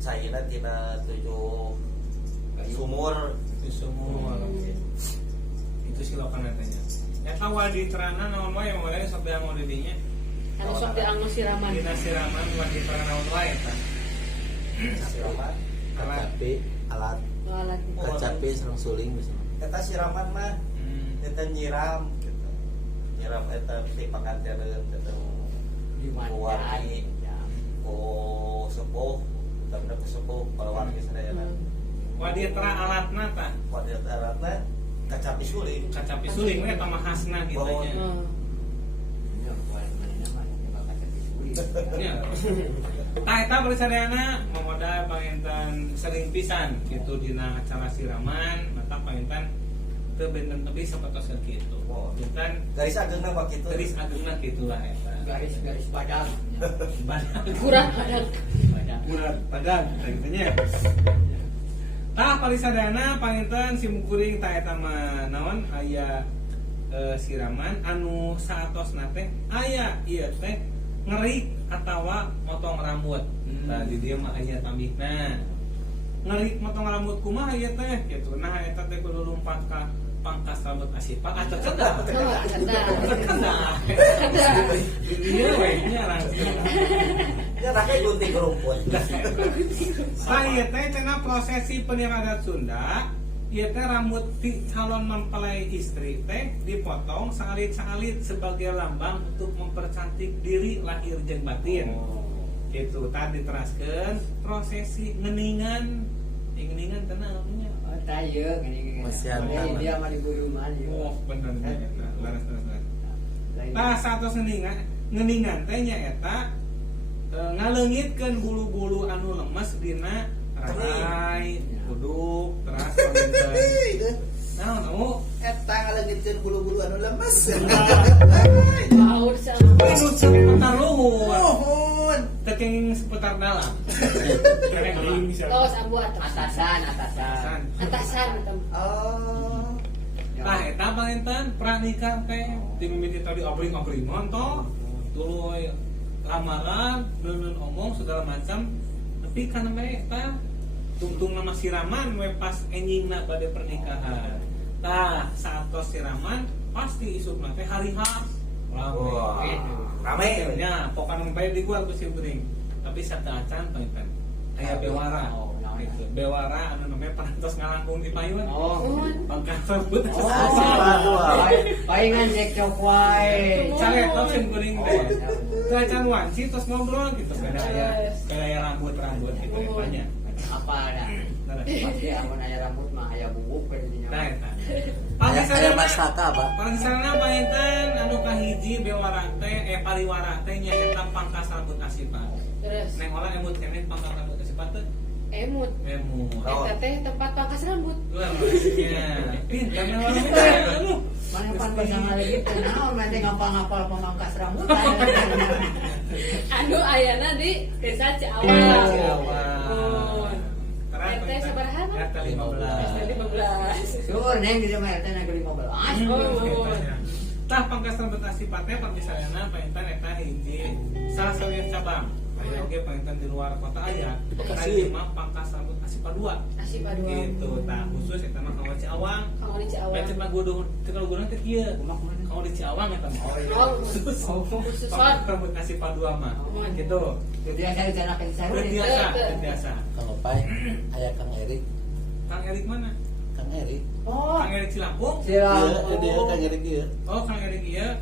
cairna tina 7 sumur Itu semua. Itu silokan katanya. Eta wadi terana naon wae maoday sok dianggo di dinya. Anu sok dianggo siraman. Dina siraman wadi terana naon wae eta. siraman Kacapi alat Alat. kacapi sareng suling misalnya. eta siraman mah eta nyiram gitu. Nyiram eta ti pakanteun eta Di mana? warni oh sepuh tapi ku sepuh kalau warni sadayana Wah dia tera alatna tah. pada alatna kacapi suling Kacapi suling we eta mah khasna gitu nya. Hmm. Ya, bukan mana mah, ya bakal jadi sulit. Ya. Tah eta bari sadayana mamoda panginten sering pisan gitu dina acara siraman, mata panginten teu benten tebih sapertos kitu. Oh. Pinten garis ageungna mah kitu geus ageungna kitu lah eta. Garis-garis padang. Kurang kadang. Padang. Murad padang gitu nya. Tah parisadana panginten simkuring tah eta mah naon aya siraman anu saatosna teh aya ieu teh ngerik atawa motong rambut. Tah di dieu mah aya tambihna. Ngerik motong rambut kumaha ieu teh kitu. Nah eta teh kudu lumpat ka pangkas rambut asipa atau kedah. Kedah. Ieu we nya langsung. ya rakyat gunting rumput Saya teh cenah prosesi peniradat Sunda, ieu teh rambut ti calon mempelai istri teh dipotong salit-salit sebagai lambang untuk mempercantik diri lahir jeung batin. Gitu tadi diteraskeun prosesi ngeningan. Ngeningan teh naonnya? Oh, tayo gini. Masian tangan. Dia mah di guru mah. Oh, bener eta. Laras. Lain. Tah satos ngeningan teh nya eta ngaleungitkeun bulu-bulu anu lemes dina rai, kuduk, teras panginten. Naon kamu? Eta ngaleungitkeun bulu-bulu anu lemes. Baur sama. Anu seputar luhur, Mohon. tekeng seputar dalam. Kereng geuning bisa. Los abu atas. Atasan. Atasan gitu. Oh. Tah eta panginten pranikah teh ti mimiti tadi abring-abringan toh. Tuluy lamaran, neun omong segala macam. Tapi kana bae eta tungtung nama siraman we pas enjingna bade pernikahan. Tah satos siraman pasti isukna teh hari H. Wah, rame. Ya, pokan bae di gua ku simkuring. Tapi saat acan panginten aya bewara. Gitu. Bewara anu namanya parantos ngalangkung di payun. Oh. Pangkas rambut. Palingan cekcok wae. Caretos simkuring teh. Acan wanci terus ngobrol gitu beda aya rambut gitu banyak. Apa ada? Pasti amun aya rambut mah aya bubuk kan di Nah nyawa. eta. Aya mastaka apa? Pangsana painten anu kahiji bewara teh pariwara teh nyaeta pangkas rambut asipa. Terus Neng olah emut keneh pangkas rambut asipa teh. emut. Eta teh tempat pangkas rambut. Wah, maksudnya pintar na orang. Mana pan bisa ngalih gitu, naon nanti ngapal-ngapal pemangkas rambut. Anu ayana di desa Ciawang. Ciawang. Ente sabaraha? Eta 15. Ente 15. Syukur neng di rumah RT negeri 15. Oh. Tah pangkas rambut asipatnya pamisalna paintan eta hiji salah satu cabang. Aya oge paintan di luar kota aya. Di Bekasi. Aya mah pangkas rambut asipa 2. Asipa 2. Gitu. Tah khusus eta mah ka Ciawang. Kamu di Ciawang. Becet mah kudu kalau guna teh kieu. Kalau di Ciawang eta mah. Oh, khusus Pangkas rambut asipa 2 mah. Gitu. Jadi saya dicanakan saya. Biasa. Kang Opai, aya Kang Erik. Kang Erik mana? Kang Erik. Oh, Kang Erik Cilampung? Iya, siap. dia Kang Erik ieu. Oh, Kang Erik iya.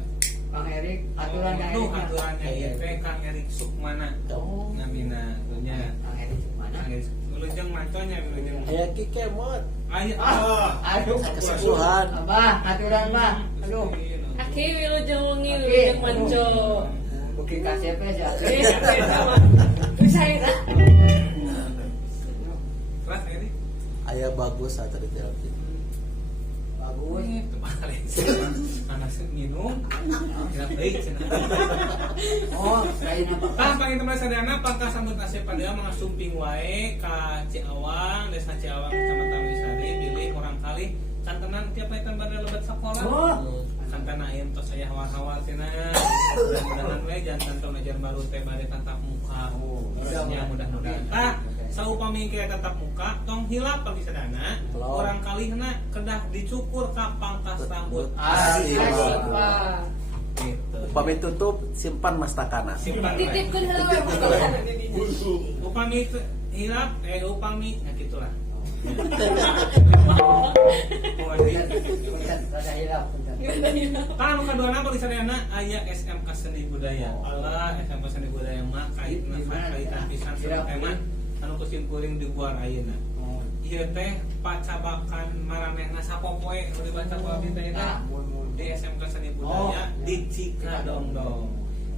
Kang Erik, aturan Kang Tuh Erik. aturannya iya teh Kang Erik Sukmana. Oh, Namina nya. Kang Erik mana? Kang Erik Lujeng manconya Lujeng. Aya Ki Kemot. Ayo. Aduh, Kesusuhan. Abah, aturan Bah. Aduh. Aki wilujeng wengi Aki. wilujeng manco. Booking KCP sih. Bisa eta. Kelas Erik. Aya bagus tadi terapi. Bagus. Kemarin anak minum. Ya baik cenah. Oh, kain apa? Tah panggil teman sadana pangkas rambut asep pada mga sumping wae ka Ciawang, desa Ciawang, Kecamatan Wisari, pilih orang kali cantenan tiap paitan pada lebat sekolah. Oh. Santana ayeuna tos aya hawa-hawa cenah. Mudah-mudahan we jantan tahun ajar baru teh bade tatap muka. Ya mudah-mudahan. Tah saupami kita tatap muka tong hilap pagi sadana. Orang kali na kedah dicukur ka pangkas rambut. Asipa. Gitu. Upami tutup simpan mastakana. Simpan we. Titipkeun heula we. Upami hilap upami ya gitulah. Punten, rada hilap, punten. Kan kedua apa di sana aya SMK Seni Budaya. Allah SMK Seni Budaya mah kaitna kaitan pisan sareng tema anu kusimkuring di buar ayeuna. Ieu teh pacabakan maranehna sapopoe nu dibaca ku abdi teh eta di SMK Seni Budaya di Cikadongdong.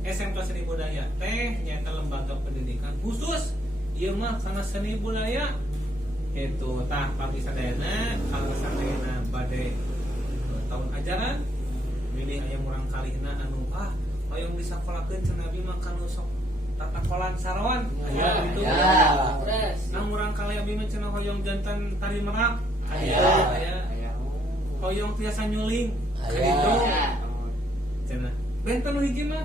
SMK Seni Budaya teh nyaeta lembaga pendidikan khusus ieu mah kana seni budaya. Itu tah pagi sadayana kalau sadayana bade tahun ajaran milih aya murang kalihna anu hoyong disakolakeun cenah abi mah kanu sok tatakolan sarawan aya gitu. Nah murang kali abi mah cenah hoyong jantan tari merak aya. Hoyong tiasa nyuling gitu. Cenah benten nu hiji mah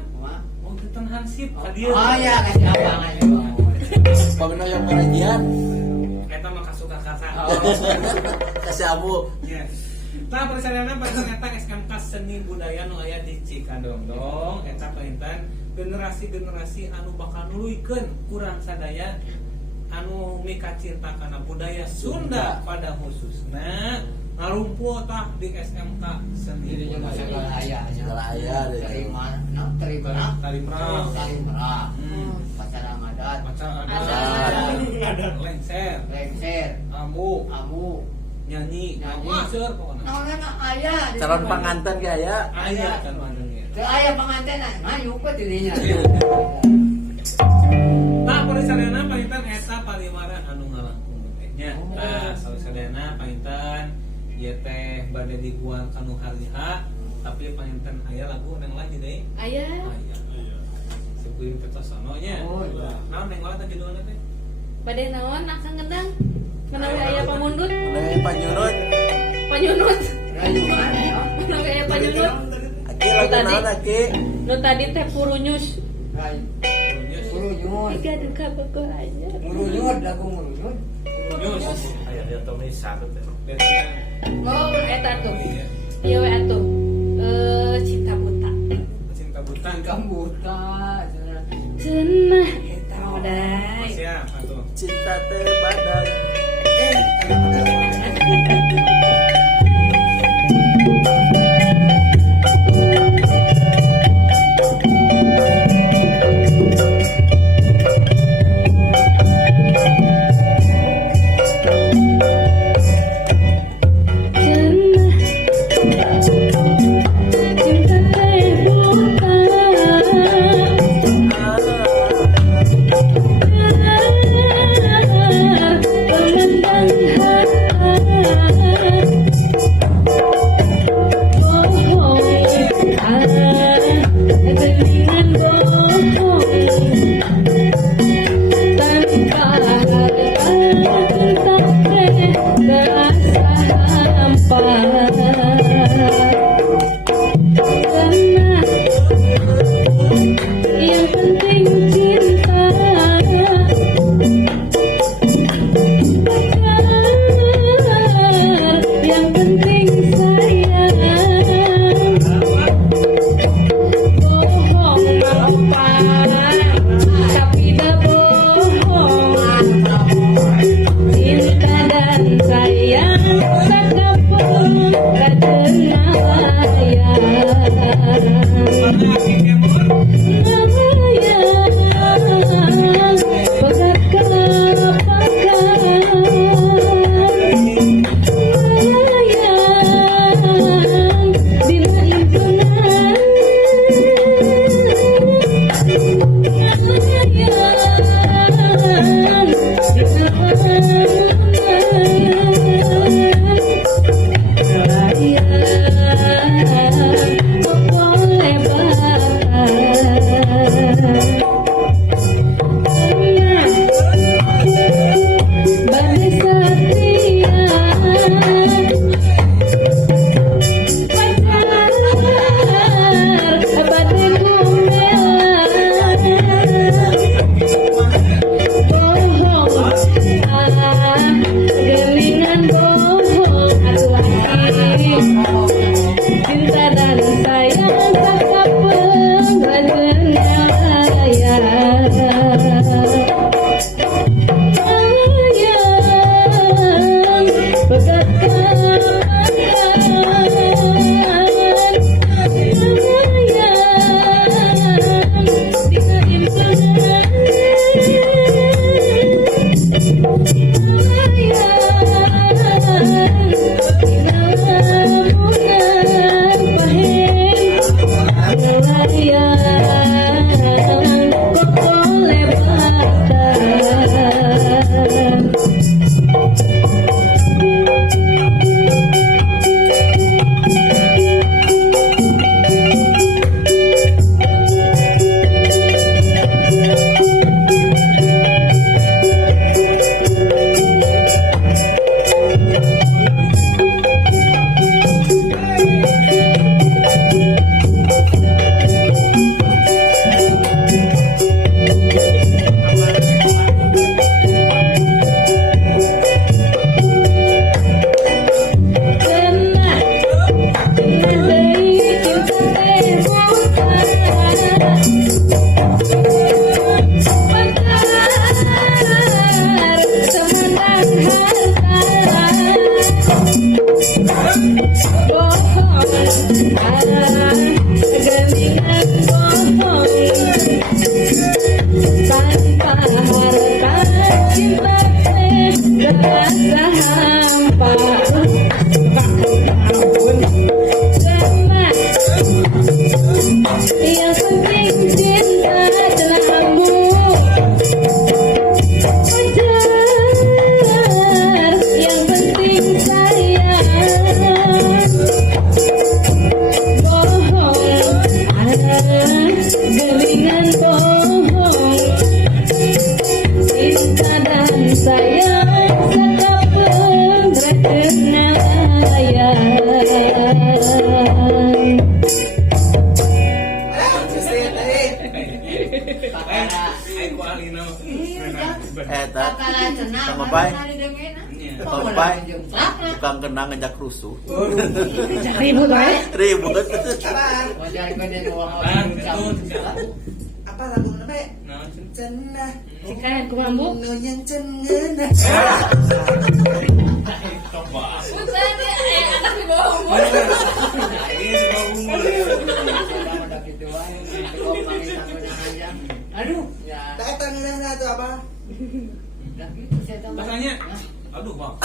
mau jantan hansip ka dieu. Oh iya kasih lapangan ya. Pagna yang pengajian Eta mah kasuka kata. kasih abu. Yes. Tah persaudara ternyata SMK Seni Budaya nu aya di Cikadongdong eta paintan generasi-generasi anu bakal nuluykeun kurang sadaya anu mika cinta kana budaya Sunda pada khususna ngarumpuh tah di SMK Seni Dirinya Budaya. segala aya. Segala aya deh. Tari merak. Tari merak. Tari merak. Pacara ngadat. Macam Adat. ada lengser, Lengser. amu, Nyanyi. nyanyi, seur pokona. Naonana aya. Calon pengantin ge aya. Aya kan manungnya. Teu aya panganten ngayuk we dirinya. Nah, parisadana paintan eta paliwara anu ngalangkung teh nya. Nah, parisadana paintan ieu teh bade diguan kanu hariha, tapi paintan aya lagu nang lain deui. Aya. Aya. Sebelum kita sono nya. Oh, iya. Naon neng lain tadi judulna teh? Bade naon akang gendang? Menawi aya pamundut, Mulai panyurut. panyunut. Rayu mana ya? Menawi aya panyunut. Aki lagu Tadi. naon aki? Nu tadi teh purunyus. Rayu. Purunyus. Murunyut. Tiga duka begoh aja. Murunyut lagu murunyut. Purunyus. Aya dia Tommy sabet teh. Biasana. Oh, eta tuh. Iya. Ieu we atuh. Cinta buta. Cinta buta. Kambuta. Cenah eta modai. Siapa tuh? Cinta teh badai. Cinta Sama baik. Sama baik. Tukang kenang ngejak rusuh. Ribut wae. Ribut. Apa lagu namanya? Cenah. Sekarang aku mampu. Ngoyang cenah. Bukan ya, anak di bawah umur. Aduh, ya. Datang itu apa? Makanya, aduh bang,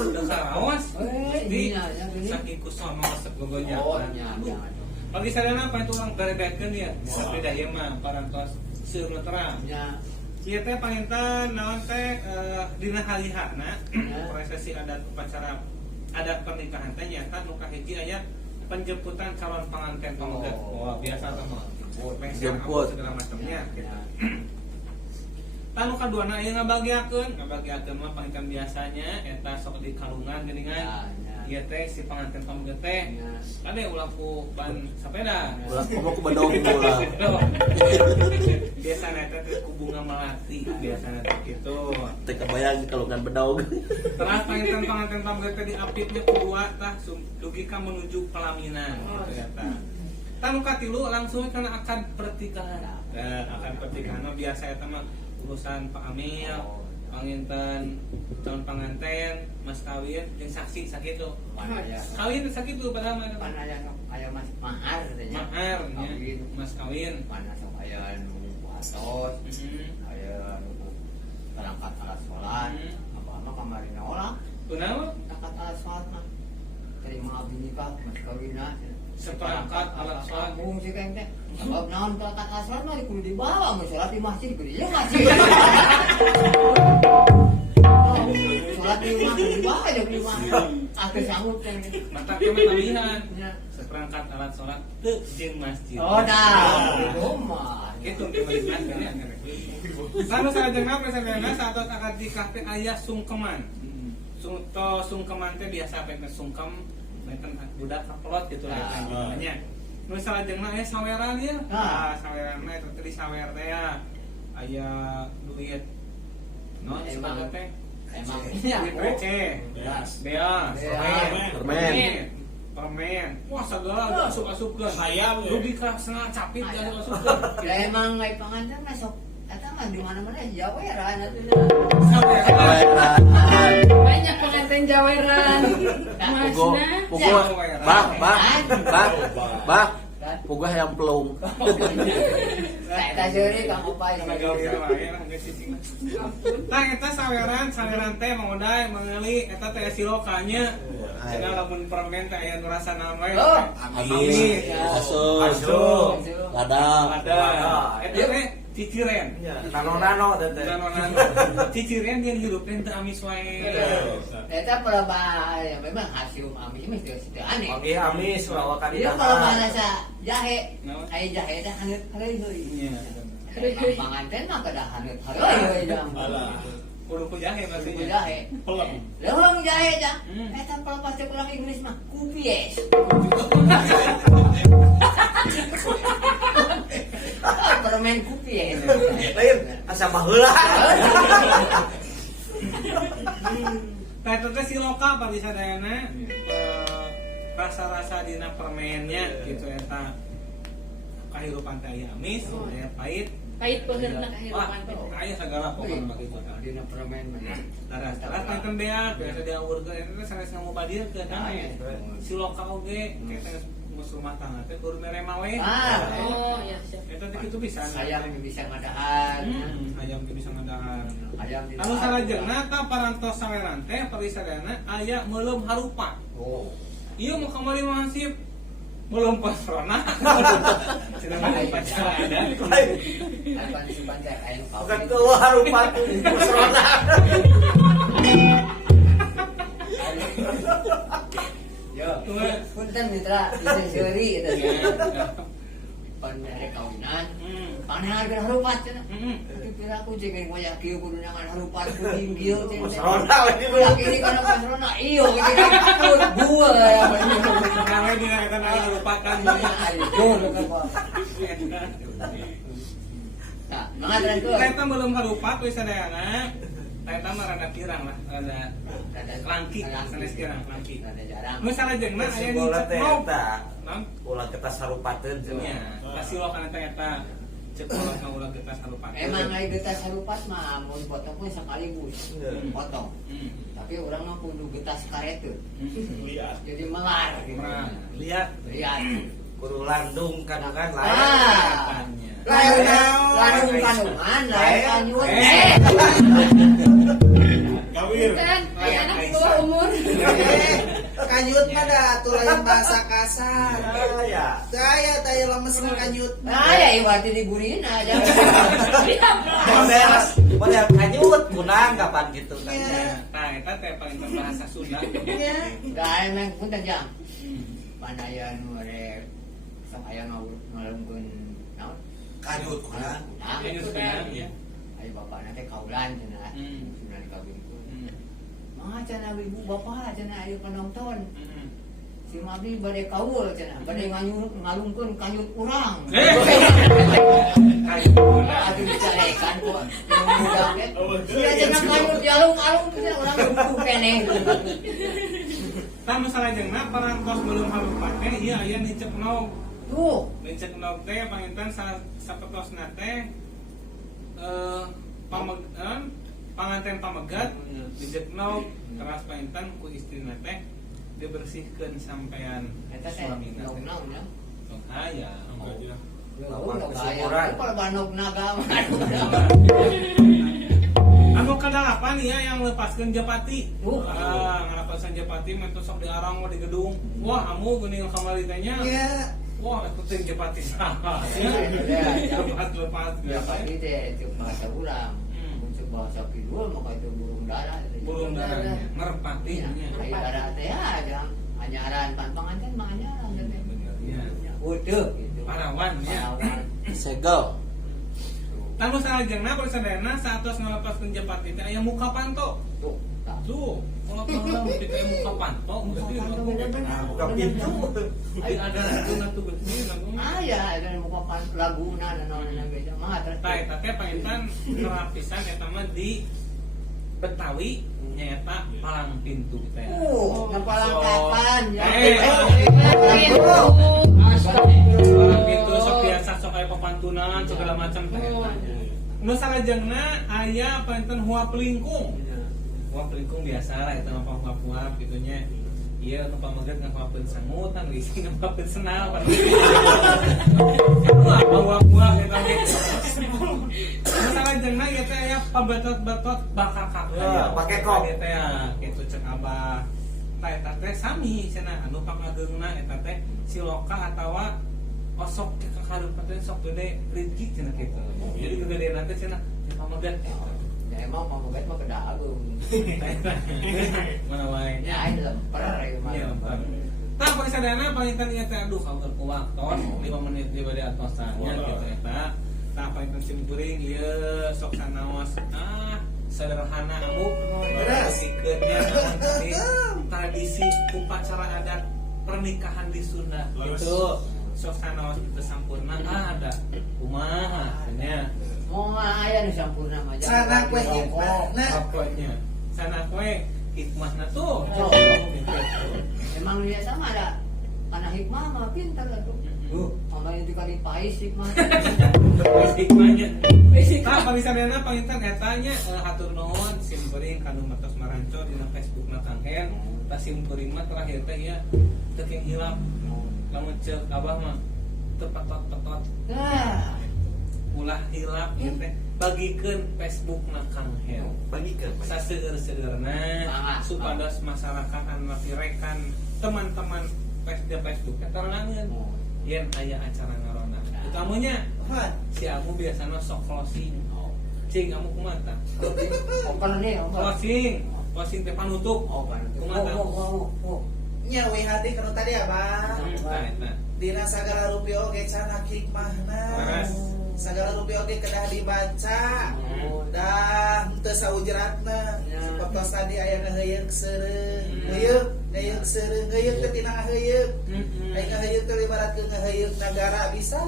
udah karawas di saking kusah masak gogonya. Pagi sadana apa itu orang beredakeun ya, beda ieu mah parantos seueur terang. Ieu teh panginten naon teh dina halihana prosesi adat upacara adat pernikahan teh nyata nu kahiji aya penjemputan calon pengantin pamengget. Wah, biasa teh mah. Jemput segala macamnya gitu. Tanu kaduana ieu ngabagiakeun mah panginten biasanya eta sok di kalungan geuningan. Ieu teh si pengantin pamengget teh kade ulah ku ban sepeda. Ulah ku badong ulah. Biasana eta teh ku bunga melati, biasana teh kitu. Teh kebayang kalungan bedog. Telah panginten pengantin pamengget teh diapitnya kedua tah dugi ka menuju pelaminan gitu eta. Tanu katilu langsung kana akad pertikahan. Akad pertikahan biasa eta mah urusan Pak Amil, panginten calon pengantin, mas kawin, jeung saksi sakitu. Kawin sakitu padahal mah aya mas mahar teh nya. mahar nya, mas kawin. Mana sok aya nu atos, aya nu berangkat alat salat, apa mah kamarina olah. Kunaon? Berangkat alat salat mah. Terima abdi nikah mas kawinna. Seperangkat alat salat. Mung si keng teh. Sebab naon berangkat alat salat mah kudu dibawa mah salat di masjid kudu ieu masjid. Salat di rumah kudu dibawa aja di rumah. Atuh sanggup teh. Mata kemah tambihan. Seperangkat alat salat teu jeung masjid. Oh dah, itu mah. Itu kemalikan ya. Lalu sarajengna presentana saat akad nikah teh aya sungkeman. Sungkeman teh biasa teh sungkem benten budak kapelot gitu lah namanya. Nu sarajengna aya saweran ya. Saweran mah eta teh sawer teh ya. Aya duit. Non sepatu teh. Emang Duit receh. Beas. Permen. Wah segala asup-asupkeun. Hayam rugi ka setengah capit asup-asupkeun. ya emang ngai panganten mah sok eta mah di mana-mana jaweran atuh. Banyak pengantin jaweran. Pugo, Masna. pugo, bah, kan. Pugah yang pelung. Nah, eta seuri Kang Opai. Karena gawir wae lah geus cicing. Tah eta saweran teh mangudai meuli eta teh silokanya. Cenah lamun permen teh aya nu rasa naon wae. Oh, Amis, asus, ladang. Ada. Eta teh ciciren. Nano teh. Ciciren yang hidup teh amis wae. Eta pelebah ya memang hasil amis mah teu aneh. Oke, amis bawa ka Dia kalau bahasa jahe, aya jahe dah hangat hareuy. Iya. Panganten mah kada hangat hareuy jang. Kudu ku jahe Kudu maksudnya. jahe. Pelem. Leuweung jahe jang. Hmm. Eta pelepas teh urang Inggris mah kupies. Permen kupies. Lain asa baheula. Nah itu teh siloka bagi sadayana rasa-rasa dina permennya gitu eta kahirupan teh aya amis, aya pahit. Pahit benerna kehidupan teh. Aya segala pokokna begitu tah. Dina permen mah. Taras nonton beak, biasa dia urga eta sanes ngamupadirkeun nah. Siloka oge kita mus rumah tangga teh kudu merema we. Oh, iya siap. Eta teh kitu pisan. Ayam bisa ngadahan. Ayam teh bisa ngadahan. Ayam di Anu salajengna ta parantos saweran teh parisadana aya meuleum harupa. Oh. Iya mau kamari masih belum pasrona. Sedang pacaran. Apa disimpan teh aya nu Bukan keluar rupat musrona. Yo, punten mitra, bisa seuri eta pan mere kawinan. Paneh harga harupat cenah. Tapi piraku jeung moya kieu kudu nangan harupat kudu kieu cenah. Musrona lagi Ya kini kana pasrona iyo gitu kan buah ya bener. Kawe dina eta aya lupakan. Nah, mangat tuh. Eta belum harupat we sadayana. Eta mah rada pirang lah, rada langki, sanes kirang langki. Ada jarang. Mun salajengna aya Simbolna teh dicek eta. Naon? Ulah kita sarupateun Ya, cenah. kasilokan eta cek ulah kita sarupat. Emang ai getas harupat mah mun potong pun sekaligus. Hmm. Potong. Tapi orang mah kudu getas kareteun. Lihat. Jadi melar gitu. Lihat, Lihat. kudu landung kan lain. Ah. Lain landung kandungan, lain kanyut. Kawir. Kan, aya anak di bawah umur. Kanyut mah da tulain bahasa kasar. Ya. Saya taya lemes na kanyut. Nah, ya iwati digurin aja. Model kanyut kunang kapan gitu kan. Nah, eta teh paling bahasa Sunda. Ya. Dah emang punten jang. Panaya nu are sok aya ngalungkeun naon? Kanyut kunang. Nah, Ini Sunda ya. ayo bapakna teh kaulan cenah. Sudah dikawinkeun. Mah cenah ibu bapak cenah ayo penonton. Si Mabdi bade kaul cenah, bade ngalungkeun kanyut urang. Aduh dicarekan kok. Mudah teh. Sia cenah kanyut dialung-alung teh urang butuh keneh. Tah salajengna parantos belum harupat teh ieu aya nicek nog. Tuh, Nicek nog teh panginten sapetosna teh panganten pamegat nicek nog teras panginten ku istrina teh dibersihkeun sampean eta teh suamina teh. naon ya? Sok aya. Kalau banok naga Anu kadalapan ya yang lepaskeun Japati. Ngalepasan Japati mah teu sok diarang mah di gedung. Wah, amu geuning kamari teh nya. Ya. Wah, itu teh Japati saha. Lepas. ya pasti teh itu bahasa ulang. Untuk bahasa kidul maka itu burung dara. Burung darahnya, merpati nya. Ai dara teh ada anyaran pantangan mah anyaran teh. Benernya. Utuh gitu. Parawan ya. Parawan. Segel. Lalu salajengna persadana satos ngalepaskeun Japati teh aya muka panto. Tuh. tak. Tuh, kalau kalau kita aya muka panto, berarti Buka pintu. ada lagu tuh betul lagu. Ya, ada muka pan laguna dan naon geus mah terus. Tah eta teh panginten terapisan eta mah di Betawi nyaeta palang pintu teh. Napalang kapan ya. Palang pintu sok biasa sok aya papantunan segala macam teh eta. Nu salajengna aya panginten huap lingkung. Huap lingkung biasa lah eta mah huap-huap kitu nya. iya nu pamaget ngapapun sangut anu isi ngapapun senal pan wah buah-buah eta ge masalah jeung ieu teh aya pabetot-betot bakakak pakai kok eta ya kitu cek Abah tah eta teh sami cenah anu pangageungna eta teh siloka atawa osok ke kakareup teh sok gede rinci cenah kitu jadi kegedean teh cenah pamaget Ya emang mau bet mah kedah agung. mana wae Ya ini lemper ya mah. iya lemper tah poe sadayana panginten ieu teh aduh kabar ku wakton 5 menit di bade atmosfernya gitu eta tah panginten simkuring ieu sok sanaos sederhana amu bersikeun ya tradisi upacara adat pernikahan di Sunda gitu sok sanaos itu sampurna ada kumaha nya Mau aya nu sampurna mah. Sana kue hikmahna. pokoknya sana kue hikmahna tuh Oh. Emang dia sama ada karena hikmah mah pintar lah tuh. Kalau yang dikali pais hikmah. hikmahnya tah parisadana panginten etanya hatur nuhun simkuring kanu matos maranco dina Facebookna Kang Hen tah simkuring mah terakhir teh ya teu keng hilap lamun ceuk Abah mah teu petot-petot Nah, ulah hilap ieu teh bagikeun Facebookna Kang Hen bagikeun saseueur-seueurna supados masyarakat anu rekan teman-teman Facebook eta renangeun yen aya acara ngarona utamunya si Amu biasana sok closing cing kamu kumaha tah open nih, closing teh panutup kumaha tah Nya we hati kana tadi Abah. tah eta Dina sagala rupiah oge canak hikmahna. Beres. Sagala rupiah oge kedah dibaca. Dah teu saujratna. Sapertos tadi aya ngaheyeuk seureung. Ngaheyeuk seureung, ngaheyeuk teh tina ngaheyeuk. Aya ngaheyeuk teh ibaratkeun ngaheyeuk nagara bisa.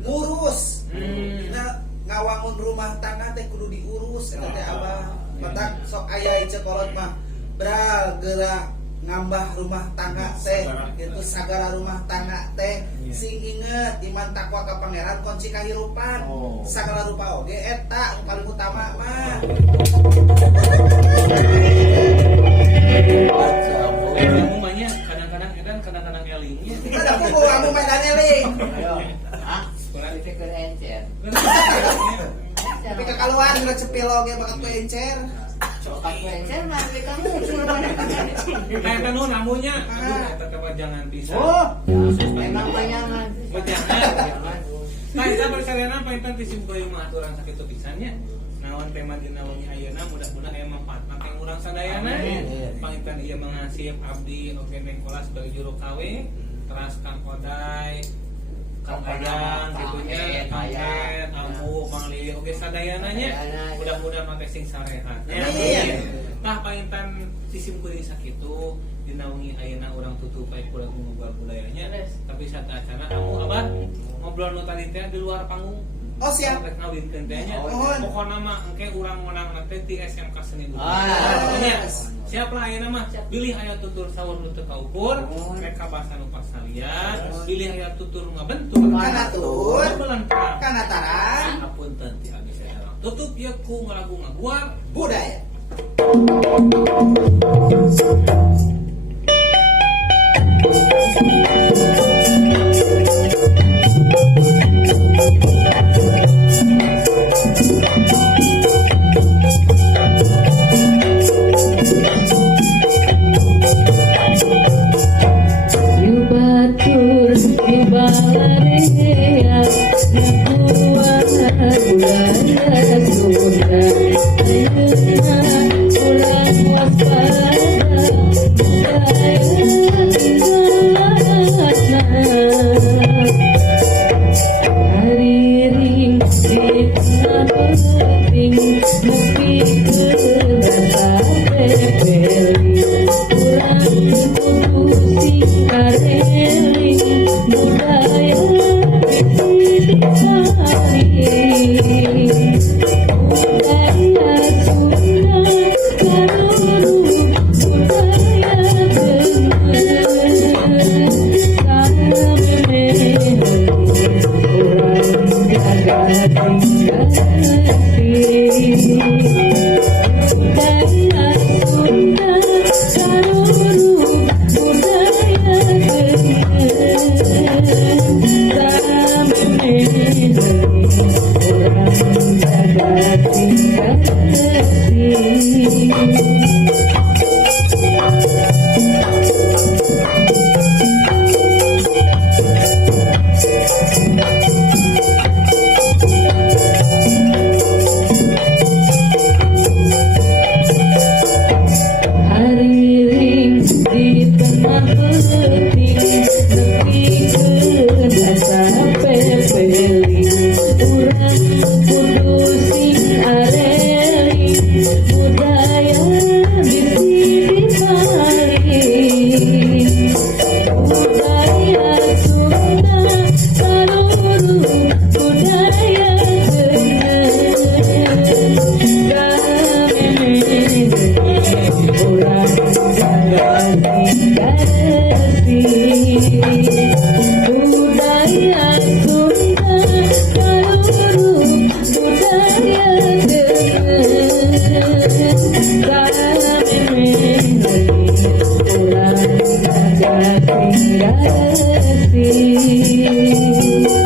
Ngurus. Dina ngawangun rumah tangga teh kudu diurus eta teh Abah. Matak sok aya ieu kolot mah. Bral gerak ngambah rumah tangga teh itu sagala rumah tangga teh sing inget iman takwa ka pangeran kunci kahirupan sagala rupa oge eta paling utama mah kamu banyak kadang-kadang edan kadang-kadang elingnya ada kubu kamu main daneling ayo. Ah, sekolah itu ke encer. tapi kakaluan geura cepilo ge bakat ku encer Cokat ke encer mah kamu suruh mana. kayak nu namunya aduh eta teh jangan pisan Memang bayangan. jangan nah kita bersalena paintan disimkuring mah aturan sakitu pisannya naon tema dina wengi ayeuna mudah-mudahan aya manfaatna teh urang sadayana paintan ieu mangasih abdi oge Nengkola sebagai juru KW teras Kang Koday Kang Ayang gitunya Kang Ed Amu Mang Lili oge sadayana nya mudah-mudahan make sing sarehat tah paintan disimkuring sakitu dina wengi ayeuna urang tutup bae kurang ngobrol budayanya tapi saat acara Amu Abah ngobrol nu tadi teh di luar panggung oh siap rek ngawinkeun teh nya pokona mah engke urang menang teh di SMK Seni Budaya pokoknya siap lah ayeuna mah pilih aya tutur saur nu teu kaukur rek ka basa nu pasalian pilih aya tutur ngabentur kana tur belengkap kana tarang apunten ti abdi sadaya tutup ieu ku ngalagu ngaguar budaya Yubatur yubalarea Yubuah budaya Sunda Ayeuna ulang waspada budaya ibaratna hariring fitnah penting mupi keubasa tepeli ulang kudu sing kareling budaya ditilipani budaya Sunda kaluruh budaya bener sabenerna urang jaga tinggali budaya Sunda kaluruh penting nepikeun asa pepeli urang kudu sing areli budaya bisi dipali budaya Sunda saluruh budaya Terima kasih.